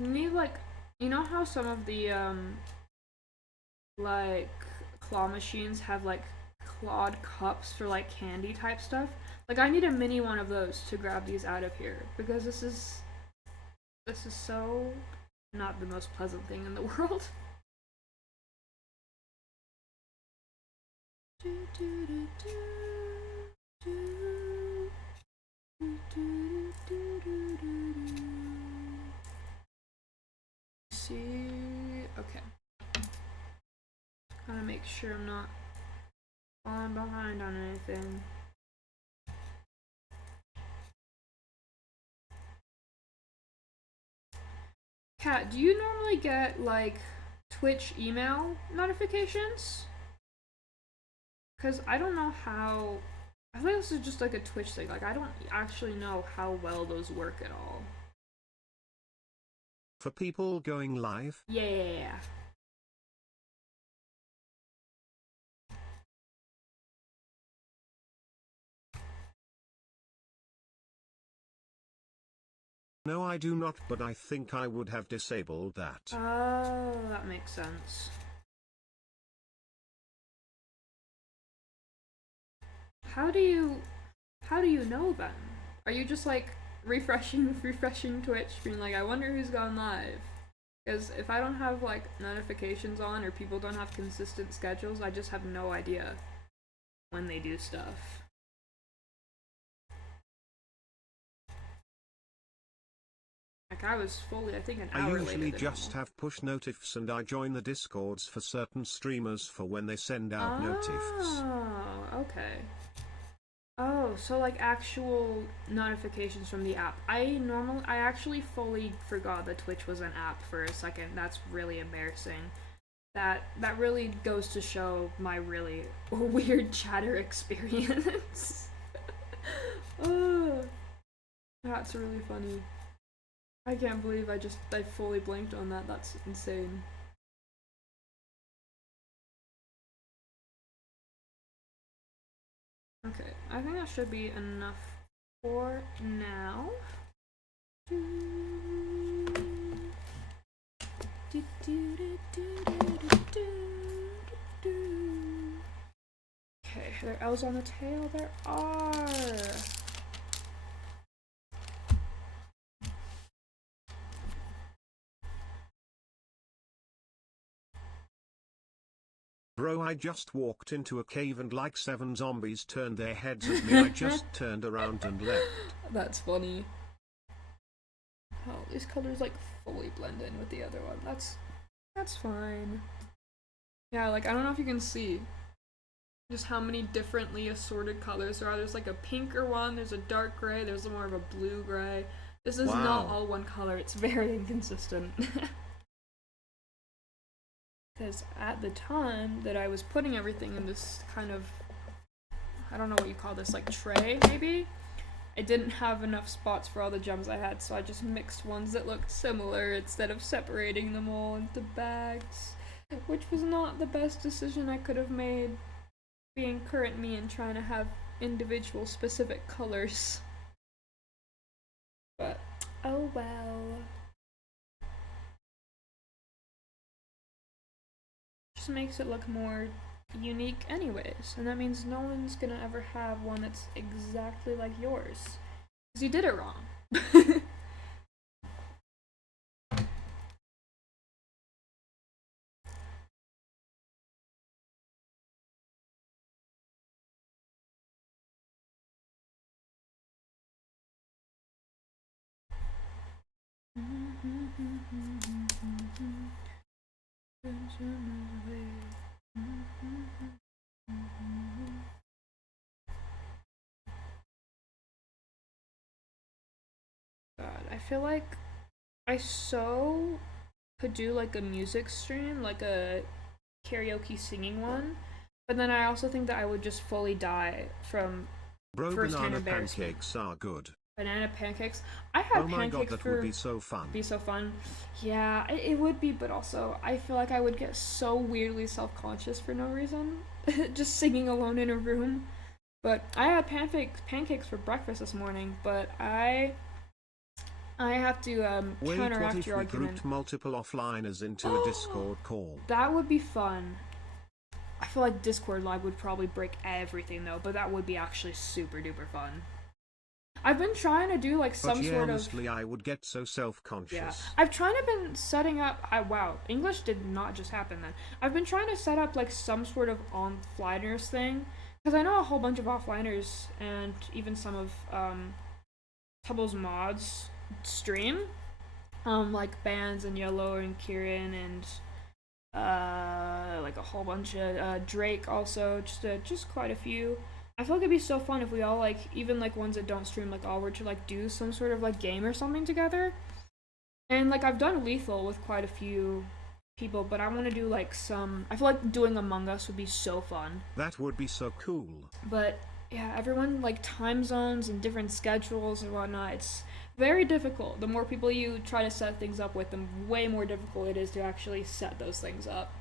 You need, like, you know how some of the like claw machines have like clawed cups for like candy type stuff? Like, I need a mini one of those to grab these out of here because this is so not the most pleasant thing in the world. See, okay. Gotta make sure I'm not falling behind on anything. Kat, do you normally get like Twitch email notifications? Because I don't know how. I think this is just like a Twitch thing. Like, I don't actually know how well those work at all. For people going live? Yeah. No, I do not, but I think I would have disabled that. Oh, that makes sense. How do you know then? Are you just like refreshing Twitch, being like, I wonder who's gone live? Because if I don't have like notifications on or people don't have consistent schedules, I just have no idea when they do stuff. Like, I was fully, I think, an hour later. I usually just have push notifs and I join the discords for certain streamers for when they send out notifs. Oh, okay. Oh, so like actual notifications from the app. I actually fully forgot that Twitch was an app for a second. That's really embarrassing. That really goes to show my really weird chatter experience. Oh, that's really funny. I can't believe I fully blanked on that. That's insane. Okay, I think that should be enough for now. Okay, are there L's on the tail? There are! Bro, I just walked into a cave and like 7 zombies turned their heads at me. I just turned around and left. That's funny. Oh, these colors like fully blend in with the other one. That's fine. Yeah, like, I don't know if you can see just how many differently assorted colors there are. There's like a pinker one, there's a dark gray, there's more of a blue gray. This is not all one color, it's very inconsistent. Because at the time that I was putting everything in this kind of, I don't know what you call this, like tray maybe? I didn't have enough spots for all the gems I had, so I just mixed ones that looked similar instead of separating them all into bags. Which was not the best decision I could have made, being current me and trying to have individual specific colors. But, oh well. Just makes it look more unique anyways, and that means no one's gonna ever have one that's exactly like yours. Because you did it wrong. I feel like I so could do like a music stream, like a karaoke singing one, but then I also think that I would just fully die from Bro, first-hand banana embarrassment. pancakes are good. Banana pancakes. I had Oh my god, pancakes that for would be so fun. be so fun. Yeah, it would be, but also I feel like I would get so weirdly self-conscious for no reason, just singing alone in a room. But I had pancakes for breakfast this morning, but I have to Wait, what counteract if your we argument. grouped multiple offliners into a Discord call? That would be fun. I feel like Discord Live would probably break everything though, but that would be actually super duper fun. I've been trying to do like But some yeah, sort of honestly, I would get so self-conscious. yeah. I've trying to been setting up. Wow, English did not just happen then. I've been trying to set up like some sort of offliners thing because I know a whole bunch of offliners and even some of Tubble's mods stream, like Bands and Yellow and Kieran and like a whole bunch of Drake also, just quite a few. I feel like it'd be so fun if we all like, even like ones that don't stream, like all were to like do some sort of like game or something together. And like I've done Lethal with quite a few people, but I want to do like some. I feel like doing Among Us would be so fun. That would be so cool. But yeah, everyone like time zones and different schedules and whatnot. It's very difficult. The more people you try to set things up with, the way more difficult it is to actually set those things up.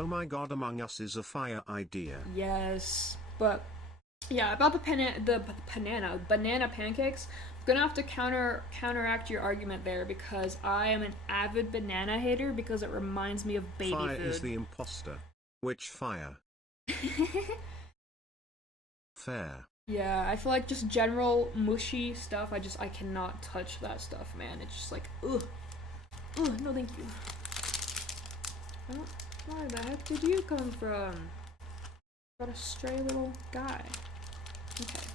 Oh my god, Among Us is a fire idea. Yes, but yeah, about the banana pancakes. I'm gonna have to counteract your argument there because I am an avid banana hater because it reminds me of baby Fire food. is the imposter. Which fire? Fair. Yeah, I feel like just general mushy stuff. I cannot touch that stuff, man. It's just like ugh, no thank you. Where the heck did you come from? Got a stray little guy. Okay.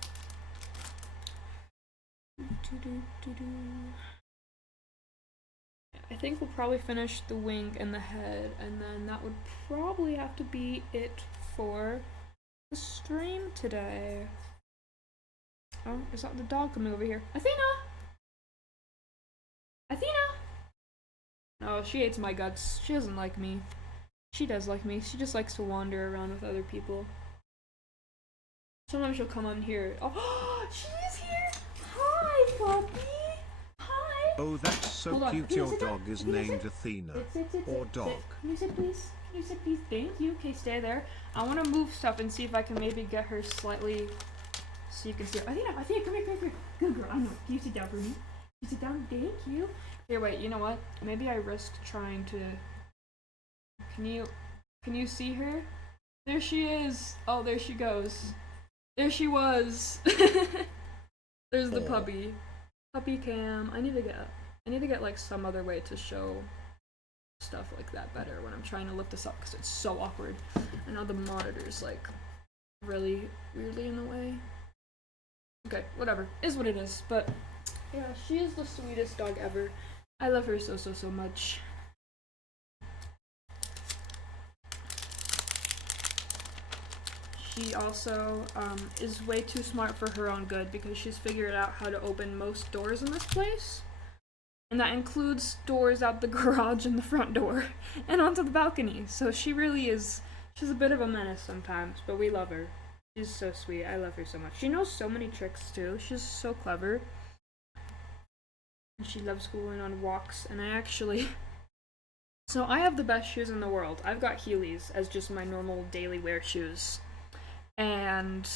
I think we'll probably finish the wing and the head, and then that would probably have to be it for the stream today. Oh, is that the dog coming over here? Athena! Athena! No, she hates my guts. She doesn't like me. She does like me. She just likes to wander around with other people. Sometimes she'll come on here. Oh, she is here! Hi, puppy! Hi! Oh, that's so Hold on. cute. Can you Your sit down? dog is Can you named sit? Athena. Sit, Or dog. Can you sit, please? Can you sit, please? Thank you. Okay, stay there. I want to move stuff and see if I can maybe get her slightly so you can see her. Athena, come here. Good girl. I know. Can you sit down for me? Can you sit down? Thank you. Here, wait. You know what? Maybe I risked trying to. Can you see her? There she is. Oh, there she goes. There she was. There's the puppy. Puppy cam. I need to get like some other way to show stuff like that better when I'm trying to lift this up because it's so awkward. And now the monitor's like really weirdly in the way. Okay, whatever. Is what it is. But yeah, she is the sweetest dog ever. I love her so much. She also is way too smart for her own good because she's figured out how to open most doors in this place. And that includes doors out the garage and the front door and onto the balcony. So she really is, she's a bit of a menace sometimes, but we love her. She's so sweet. I love her so much. She knows so many tricks too. She's so clever. And she loves going on walks. And I actually... So I have the best shoes in the world. I've got Heelys as just my normal daily wear shoes. And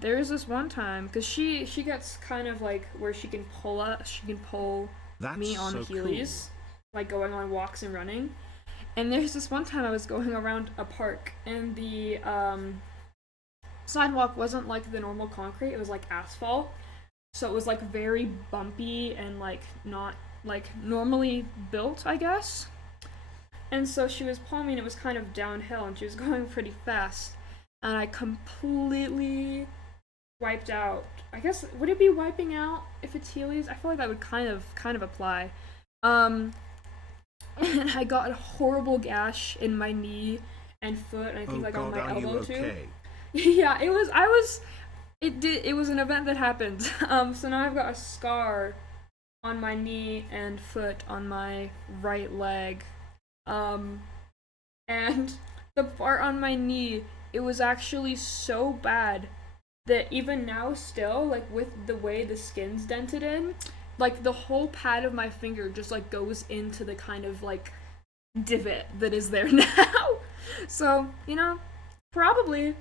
there is this one time because she gets kind of like where she can pull That's me on so Heelys, like going on walks and running. And there's this one time I was going around a park and the sidewalk wasn't like the normal concrete, it was like asphalt. So it was like very bumpy and like not like normally built, I guess. And so she was pulling me and it was kind of downhill and she was going pretty fast. And I completely wiped out. I guess, would it be wiping out if it's Heelys? I feel like that would kind of apply. And I got a horrible gash in my knee and foot, and I think like on my elbow too. Okay? Yeah, it It was an event that happened. So now I've got a scar on my knee and foot on my right leg. Um, and the part on my knee, it was actually so bad that even now, still, like with the way the skin's dented in, like the whole pad of my finger just like goes into the kind of like divot that is there now. So, probably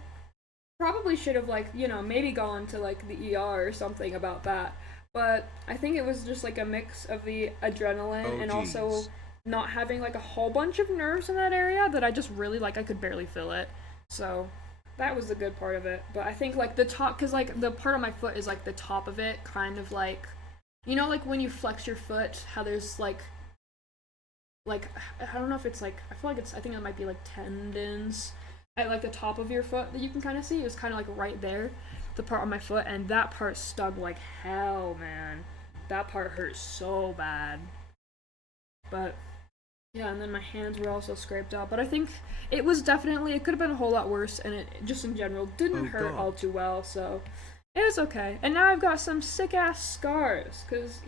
probably should have like, maybe gone to like the ER or something about that. But I think it was just like a mix of the adrenaline Oh and also jeez. not having like a whole bunch of nerves in that area that I just really like I could barely feel it. So that was the good part of it. But I think like the top, cuz like the part of my foot is like the top of it kind of like, like when you flex your foot, how there's like I don't know if it's like, I feel like I think it might be like tendons at like the top of your foot that you can kind of see. It was kind of like right there, the part on my foot, and that part stung like hell, man. That part hurt so bad. But yeah, and then my hands were also scraped out. But I think it could have been a whole lot worse, and it just in general didn't Oh hurt all god. too well. So it was okay. And now I've got some sick ass scars, cause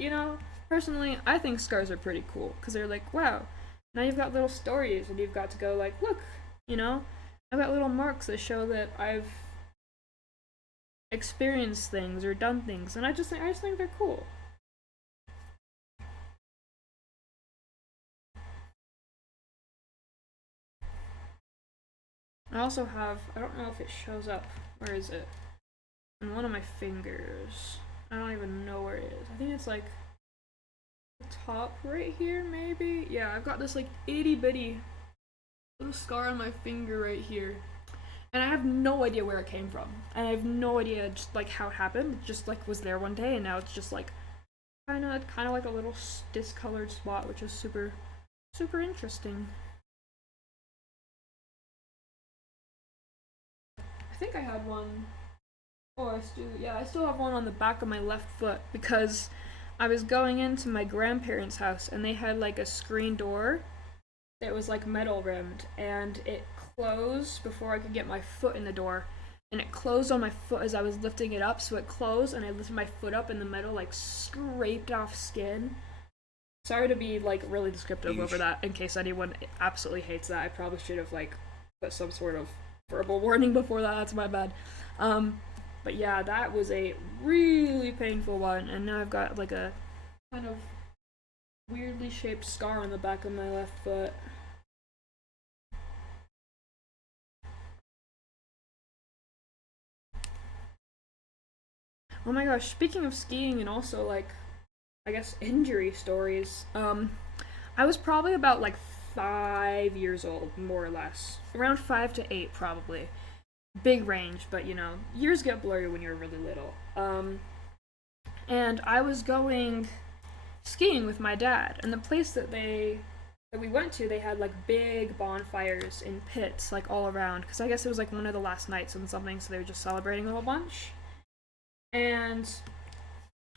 personally, I think scars are pretty cool, cause they're like, wow, now you've got little stories, and you've got to go like, look, you know, I've got little marks that show that I've experienced things or done things, and I just think they're cool. I also have, I don't know if it shows up. Where is it? On one of my fingers. I don't even know where it is. I think it's like the top right here, maybe. Yeah, I've got this like itty bitty little scar on my finger right here, and I have no idea where it came from. And I have no idea just like how it happened. It just like was there one day, and now it's just like kind of like a little discolored spot, which is super super interesting. I think I had one. Oh, I still have one on the back of my left foot because I was going into my grandparents' house and they had like a screen door that was like metal rimmed, and it closed before I could get my foot in the door. And it closed on my foot as I was lifting it up, so it closed and I lifted my foot up and the metal like scraped off skin. Sorry to be like really descriptive over Eesh. that in case anyone absolutely hates that. I probably should have like put some sort of verbal warning before that. That's my bad. Um, but yeah, that was a really painful one, and now I've got like a kind of weirdly shaped scar on the back of my left foot. Oh my gosh, speaking of skiing and also like I guess injury stories, I was probably about like 5 years old, more or less. Around 5 to 8 probably. Big range, but years get blurry when you're really little. And I was going skiing with my dad, and the place that we went to, they had like big bonfires in pits like all around, because I guess it was like one of the last nights and something, so they were just celebrating a whole bunch. And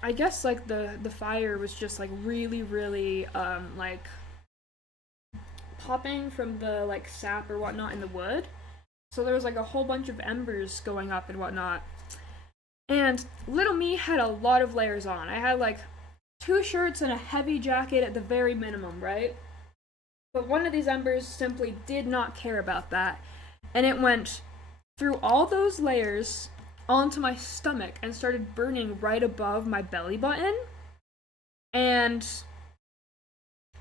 I guess like the fire was just like really really like popping from the like sap or whatnot in the wood. So there was like a whole bunch of embers going up and whatnot. And little me had a lot of layers on. I had like two shirts and a heavy jacket at the very minimum, right? But one of these embers simply did not care about that. And it went through all those layers onto my stomach and started burning right above my belly button. And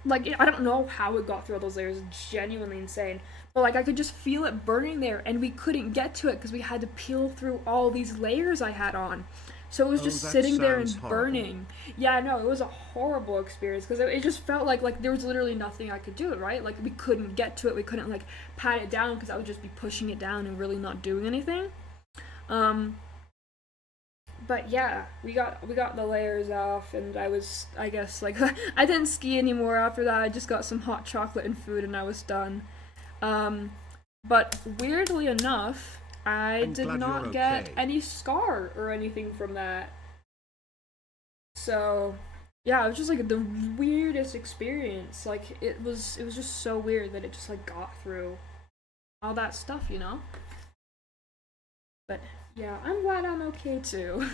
like I don't know how it got through all those layers. It's genuinely insane. But like I could just feel it burning there, and we couldn't get to it because we had to peel through all these layers I had on. So it was Oh, just that sitting there sounds and horrible. burning. Yeah, no, it was a horrible experience because it just felt like there was literally nothing I could do, right? Like we couldn't get to it, we couldn't like pat it down because I would just be pushing it down and really not doing anything. Um, but yeah, we got the layers off, and I guess like I didn't ski anymore after that. I just got some hot chocolate and food, and I was done. Um, but weirdly enough, I I'm did glad you're not get okay. any scar or anything from that. So yeah, it was just like the weirdest experience. Like it was just so weird that it just like got through all that stuff. But Yeah, I'm glad I'm okay too.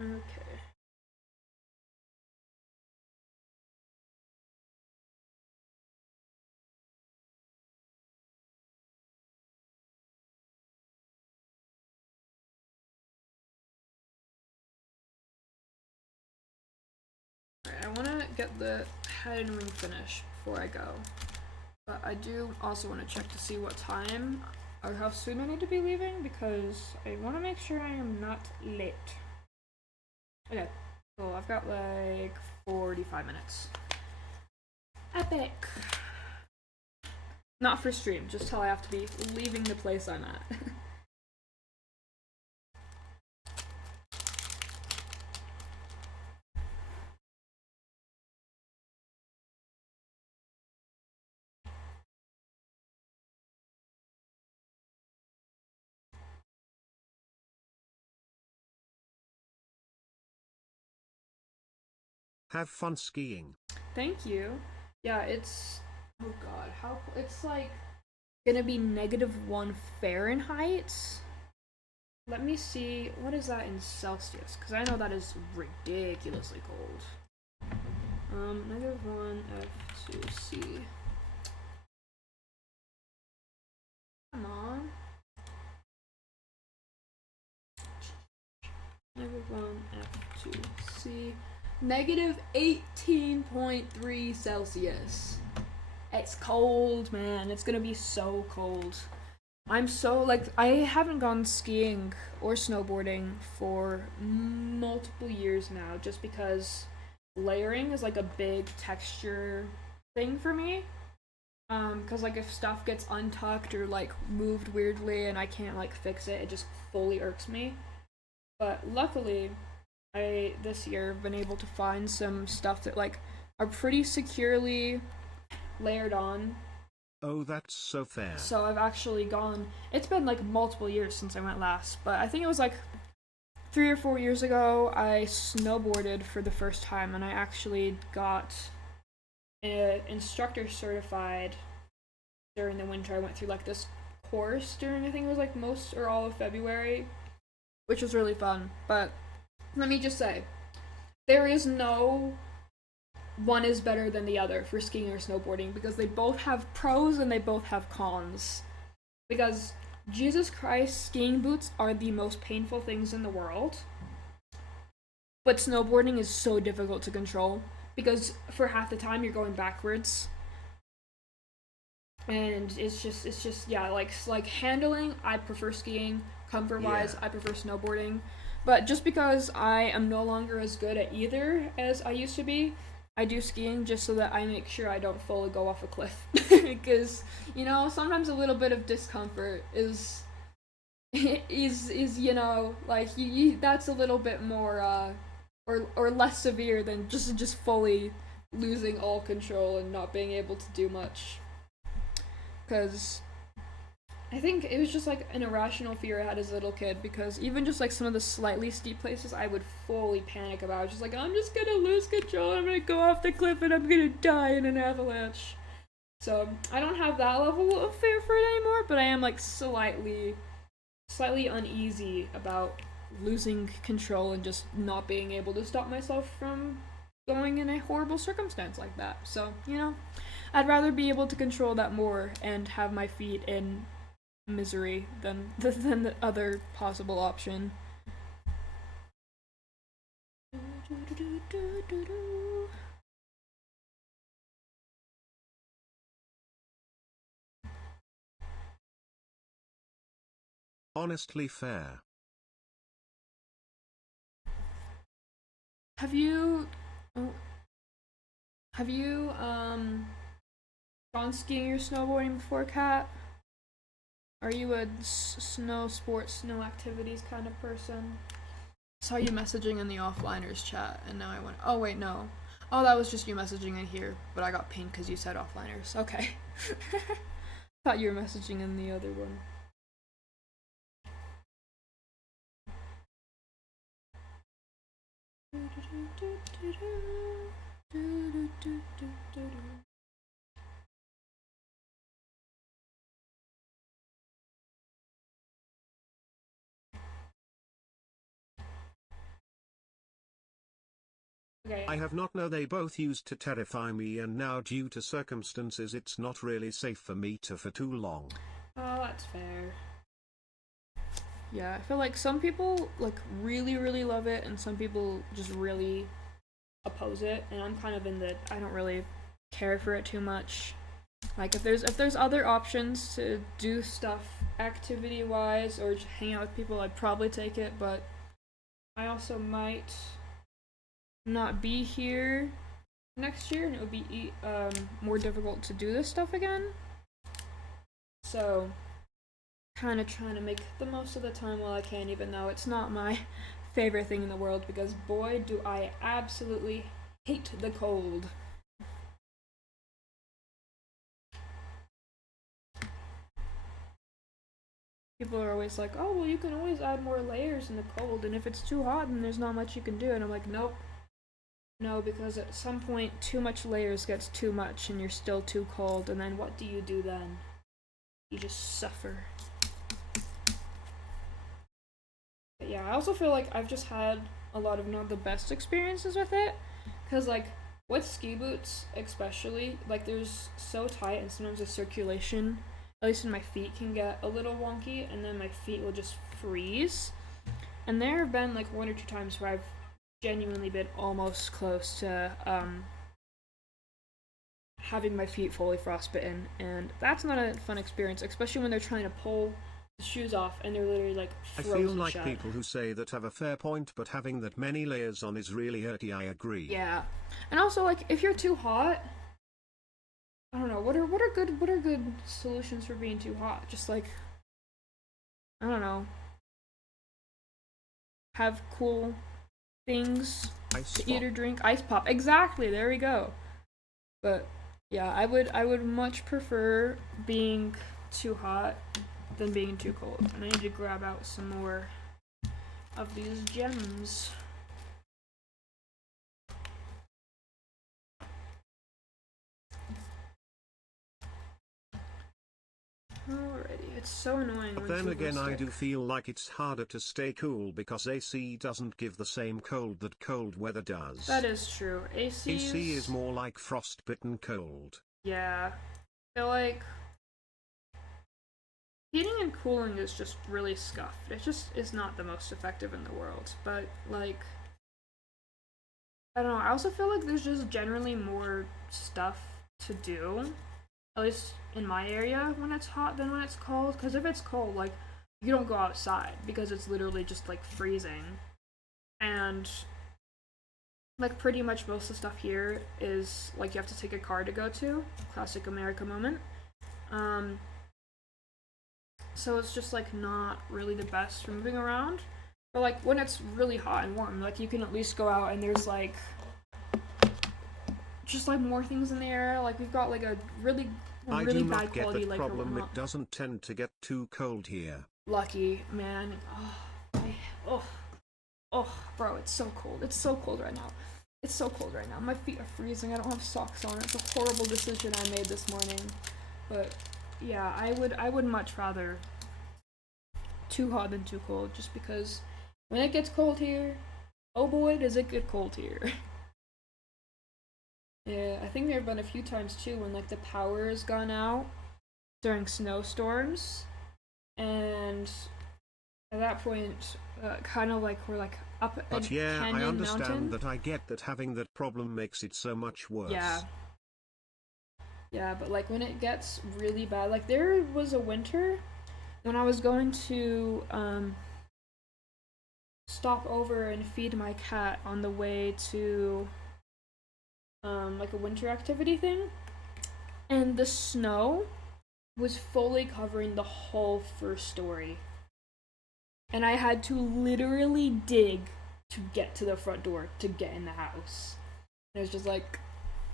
Okay. Alright, I want to get the head and ring finished before I go. But I do also want to check to see what time or how soon I need to be leaving because I want to make sure I am not late. Okay, so I've got like 45 minutes. Epic! Not for stream, just till I have to be leaving the place I'm at. Have fun skiing. Thank you. Yeah, it's oh god, how it's like gonna be -1 Fahrenheit. Let me see, what is that in Celsius? Because I know that is ridiculously cold. -1 F2C. Come on. -1 F2C. -18.3 Celsius. It's cold, man. It's gonna be so cold. I'm so, like, I haven't gone skiing or snowboarding for multiple years now just because layering is like a big texture thing for me. Because like if stuff gets untucked or like moved weirdly and I can't like fix it, it just fully irks me. But luckily, I this year been able to find some stuff that like are pretty securely layered on. Oh, that's so fair. So I've actually gone. It's been like multiple years since I went last, but I think it was like 3 or 4 years ago. I snowboarded for the first time, and I actually got instructor certified during the winter. I went through like this course during I think it was like most or all of February, which was really fun. But let me just say, there is no one is better than the other for skiing or snowboarding because they both have pros and they both have cons. Because Jesus Christ, skiing boots are the most painful things in the world. But snowboarding is so difficult to control because for half the time you're going backwards. And it's just yeah, like handling, I prefer skiing. Comfort wise, Yeah. I prefer snowboarding. But just because I am no longer as good at either as I used to be, I do skiing just so that I make sure I don't fully go off a cliff. Because, you know, sometimes a little bit of discomfort is you know, like that's a little bit more or less severe than just fully losing all control and not being able to do much. Because I think it was just like an irrational fear I had as a little kid because even just like some of the slightly steep places I would fully panic about. I was just like, I'm just gonna lose control, I'm gonna go off the cliff and I'm gonna die in an avalanche. So I don't have that level of fear for it anymore, but I am like slightly uneasy about losing control and just not being able to stop myself from going in a horrible circumstance like that. So, you know, I'd rather be able to control that more and have my feet in misery than the other possible option. Honestly fair. Have you oh, have you gone skiing or snowboarding before, Kat? Are you a snow sports, snow activities kind of person? I saw you messaging in the offliners chat, and now I went. Oh wait, no. Oh, that was just you messaging in here, but I got pinged because you said offliners. Okay. Thought you were messaging in the other one. Okay. I have not know they both used to terrify me, and now due to circumstances it's not really safe for me to for too long. Oh, that's fair. Yeah, I feel like some people like really, really love it, and some people just really oppose it. And I'm kind of in the I don't really care for it too much. Like if there's other options to do stuff activity wise or just hang out with people, I'd probably take it. But I also might not be here next year, and it would be more difficult to do this stuff again. So kind of trying to make the most of the time while I can, even though it's not my favorite thing in the world, because boy do I absolutely hate the cold. People are always like, oh well, you can always add more layers in the cold, and if it's too hot then there's not much you can do. And I'm like, nope. No, because at some point too much layers gets too much and you're still too cold, and then what do you do then? You just suffer. But yeah, I also feel like I've just had a lot of not the best experiences with it, because like with ski boots especially, like there's so tight, and sometimes the circulation, at least in my feet, can get a little wonky, and then my feet will just freeze. And there have been like one or two times where I've genuinely been almost close to having my feet fully frostbitten, and that's not a fun experience, especially when they're trying to pull the shoes off and they're literally like frozen I feel like shut. people who say that have a fair point, but having that many layers on is really hurty. I agree. Yeah, and also like if you're too hot, I don't know, what are good solutions for being too hot? Just like, I don't know, have cool things Ice to pop. eat or drink. Ice pop, exactly. There we go. But yeah, I would much prefer being too hot than being too cold. And I need to grab out some more of these gems. Alrighty, it's so annoying. But when then people again, I stick. do feel like it's harder to stay cool because AC doesn't give the same cold that cold weather does. That is true. AC is more like frostbitten cold. Yeah. I feel like heating and cooling is just really scuffed. It just is not the most effective in the world. But like, I don't know. I also feel like there's just generally more stuff to do, at least in my area, when it's hot than when it's cold. Because if it's cold, like, you don't go outside because it's literally just like freezing. And like pretty much most of the stuff here is like you have to take a car to go to. Classic America moment. So it's just like not really the best for moving around. But like when it's really hot and warm, like you can at least go out and there's like just like more things in the air. Like we've got like a really I really do bad not get quality that like problem. It doesn't tend to get too cold here. Lucky man. Oh, bro, it's so cold. It's so cold right now. It's so cold right now. My feet are freezing. I don't have socks on. It's a horrible decision I made this morning. But yeah, I would much rather too hot than too cold, just because when it gets cold here, oh boy, does it get cold here. Yeah, I think there have been a few times too when like the power has gone out during snowstorms, and at that point, kind of like we're like up But in yeah, Canyon I understand Mountain. that. I get that having that problem makes it so much worse. Yeah. Yeah, but like when it gets really bad, like there was a winter when I was going to stop over and feed my cat on the way to like a winter activity thing, and the snow was fully covering the whole first story. And I had to literally dig to get to the front door to get in the house. And it was just like,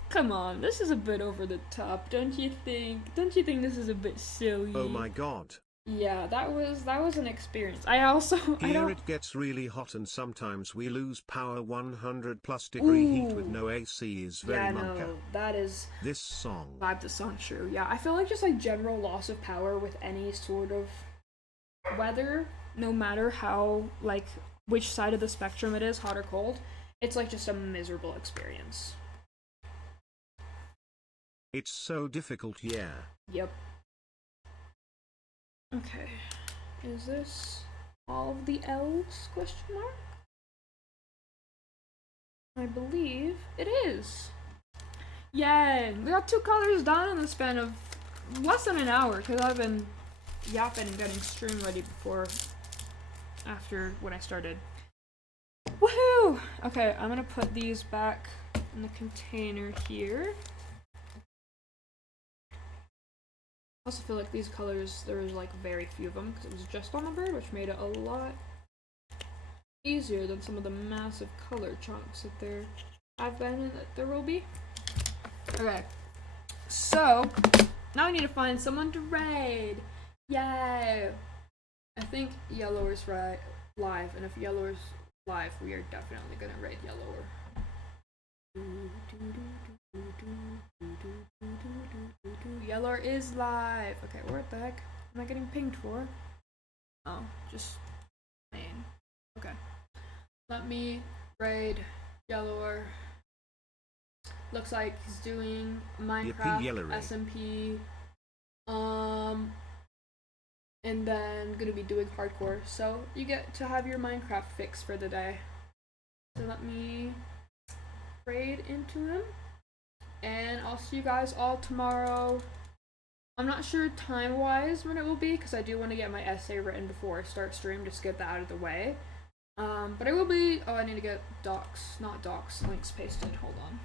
come on, this is a bit over the top, don't you think? Don't you think this is a bit silly? Oh my god. Yeah, that was an experience. I also I Here don't. it gets really hot and sometimes we lose power. 100 plus degree heat with Ooh. no AC is very Yeah, monka. no, that is This song. vibe the song true. Yeah, I feel like just like general loss of power with any sort of weather, no matter how like which side of the spectrum it is, hot or cold, it's like just a miserable experience. It's so difficult, yeah. Yep. Okay. Is this all of the L's question mark? I believe it is. Yay! We got 2 colors done in the span of less than an hour because I've been yapping and getting stream ready after when I started. Woohoo! Okay, I'm gonna put these back in the container here. I also feel like these colors, there was like very few of them because it was just on the bird, which made it a lot easier than some of the massive color chunks that there have been and that there will be. Okay, so now I need to find someone to raid. Yay! I think Yellower's live, and if Yellower's live, we are definitely gonna raid Yellower. Yeller is live. Okay, what the heck am I getting pinged for? Oh, just main. Okay. Let me raid Yellower. Looks like he's doing Minecraft SMP. And then gonna be doing hardcore. So you get to have your Minecraft fix for the day. So let me raid into him. And I'll see you guys all tomorrow. I'm not sure time-wise when it will be, because I do want to get my essay written before I start stream, just get that out of the way. But I will be... Oh, I need to get links pasted. Hold on.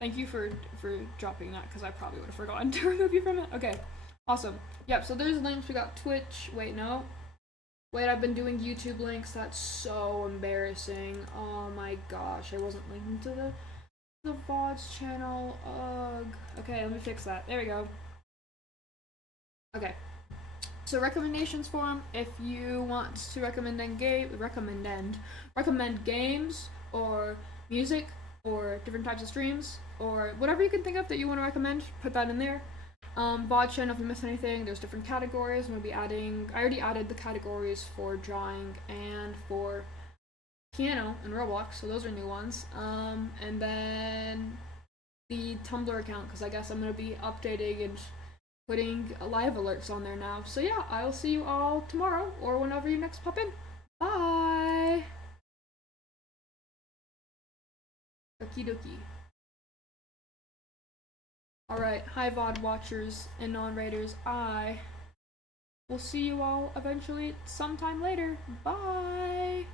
Thank you for dropping that, because I probably would have forgotten to remove you from it. Okay, awesome. Yep, so there's links. We got Twitch. Wait, no. Wait, I've been doing YouTube links. That's so embarrassing. Oh my gosh, I wasn't linking to the VOD's channel. Ugh. Okay, let me fix that. There we go. Okay. So recommendations form. If you want to recommend games or music or different types of streams or whatever you can think of that you want to recommend, put that in there. VOD channel, if you miss anything, there's different categories. I'm going to be adding, I already added the categories for drawing and for piano and Roblox, so those are new ones. And then the Tumblr account, because I guess I'm going to be updating and putting live alerts on there now. So yeah, I'll see you all tomorrow or whenever you next pop in. Bye! Okie dokie. Alright, hi VOD watchers and non-raiders. I will see you all eventually sometime later. Bye!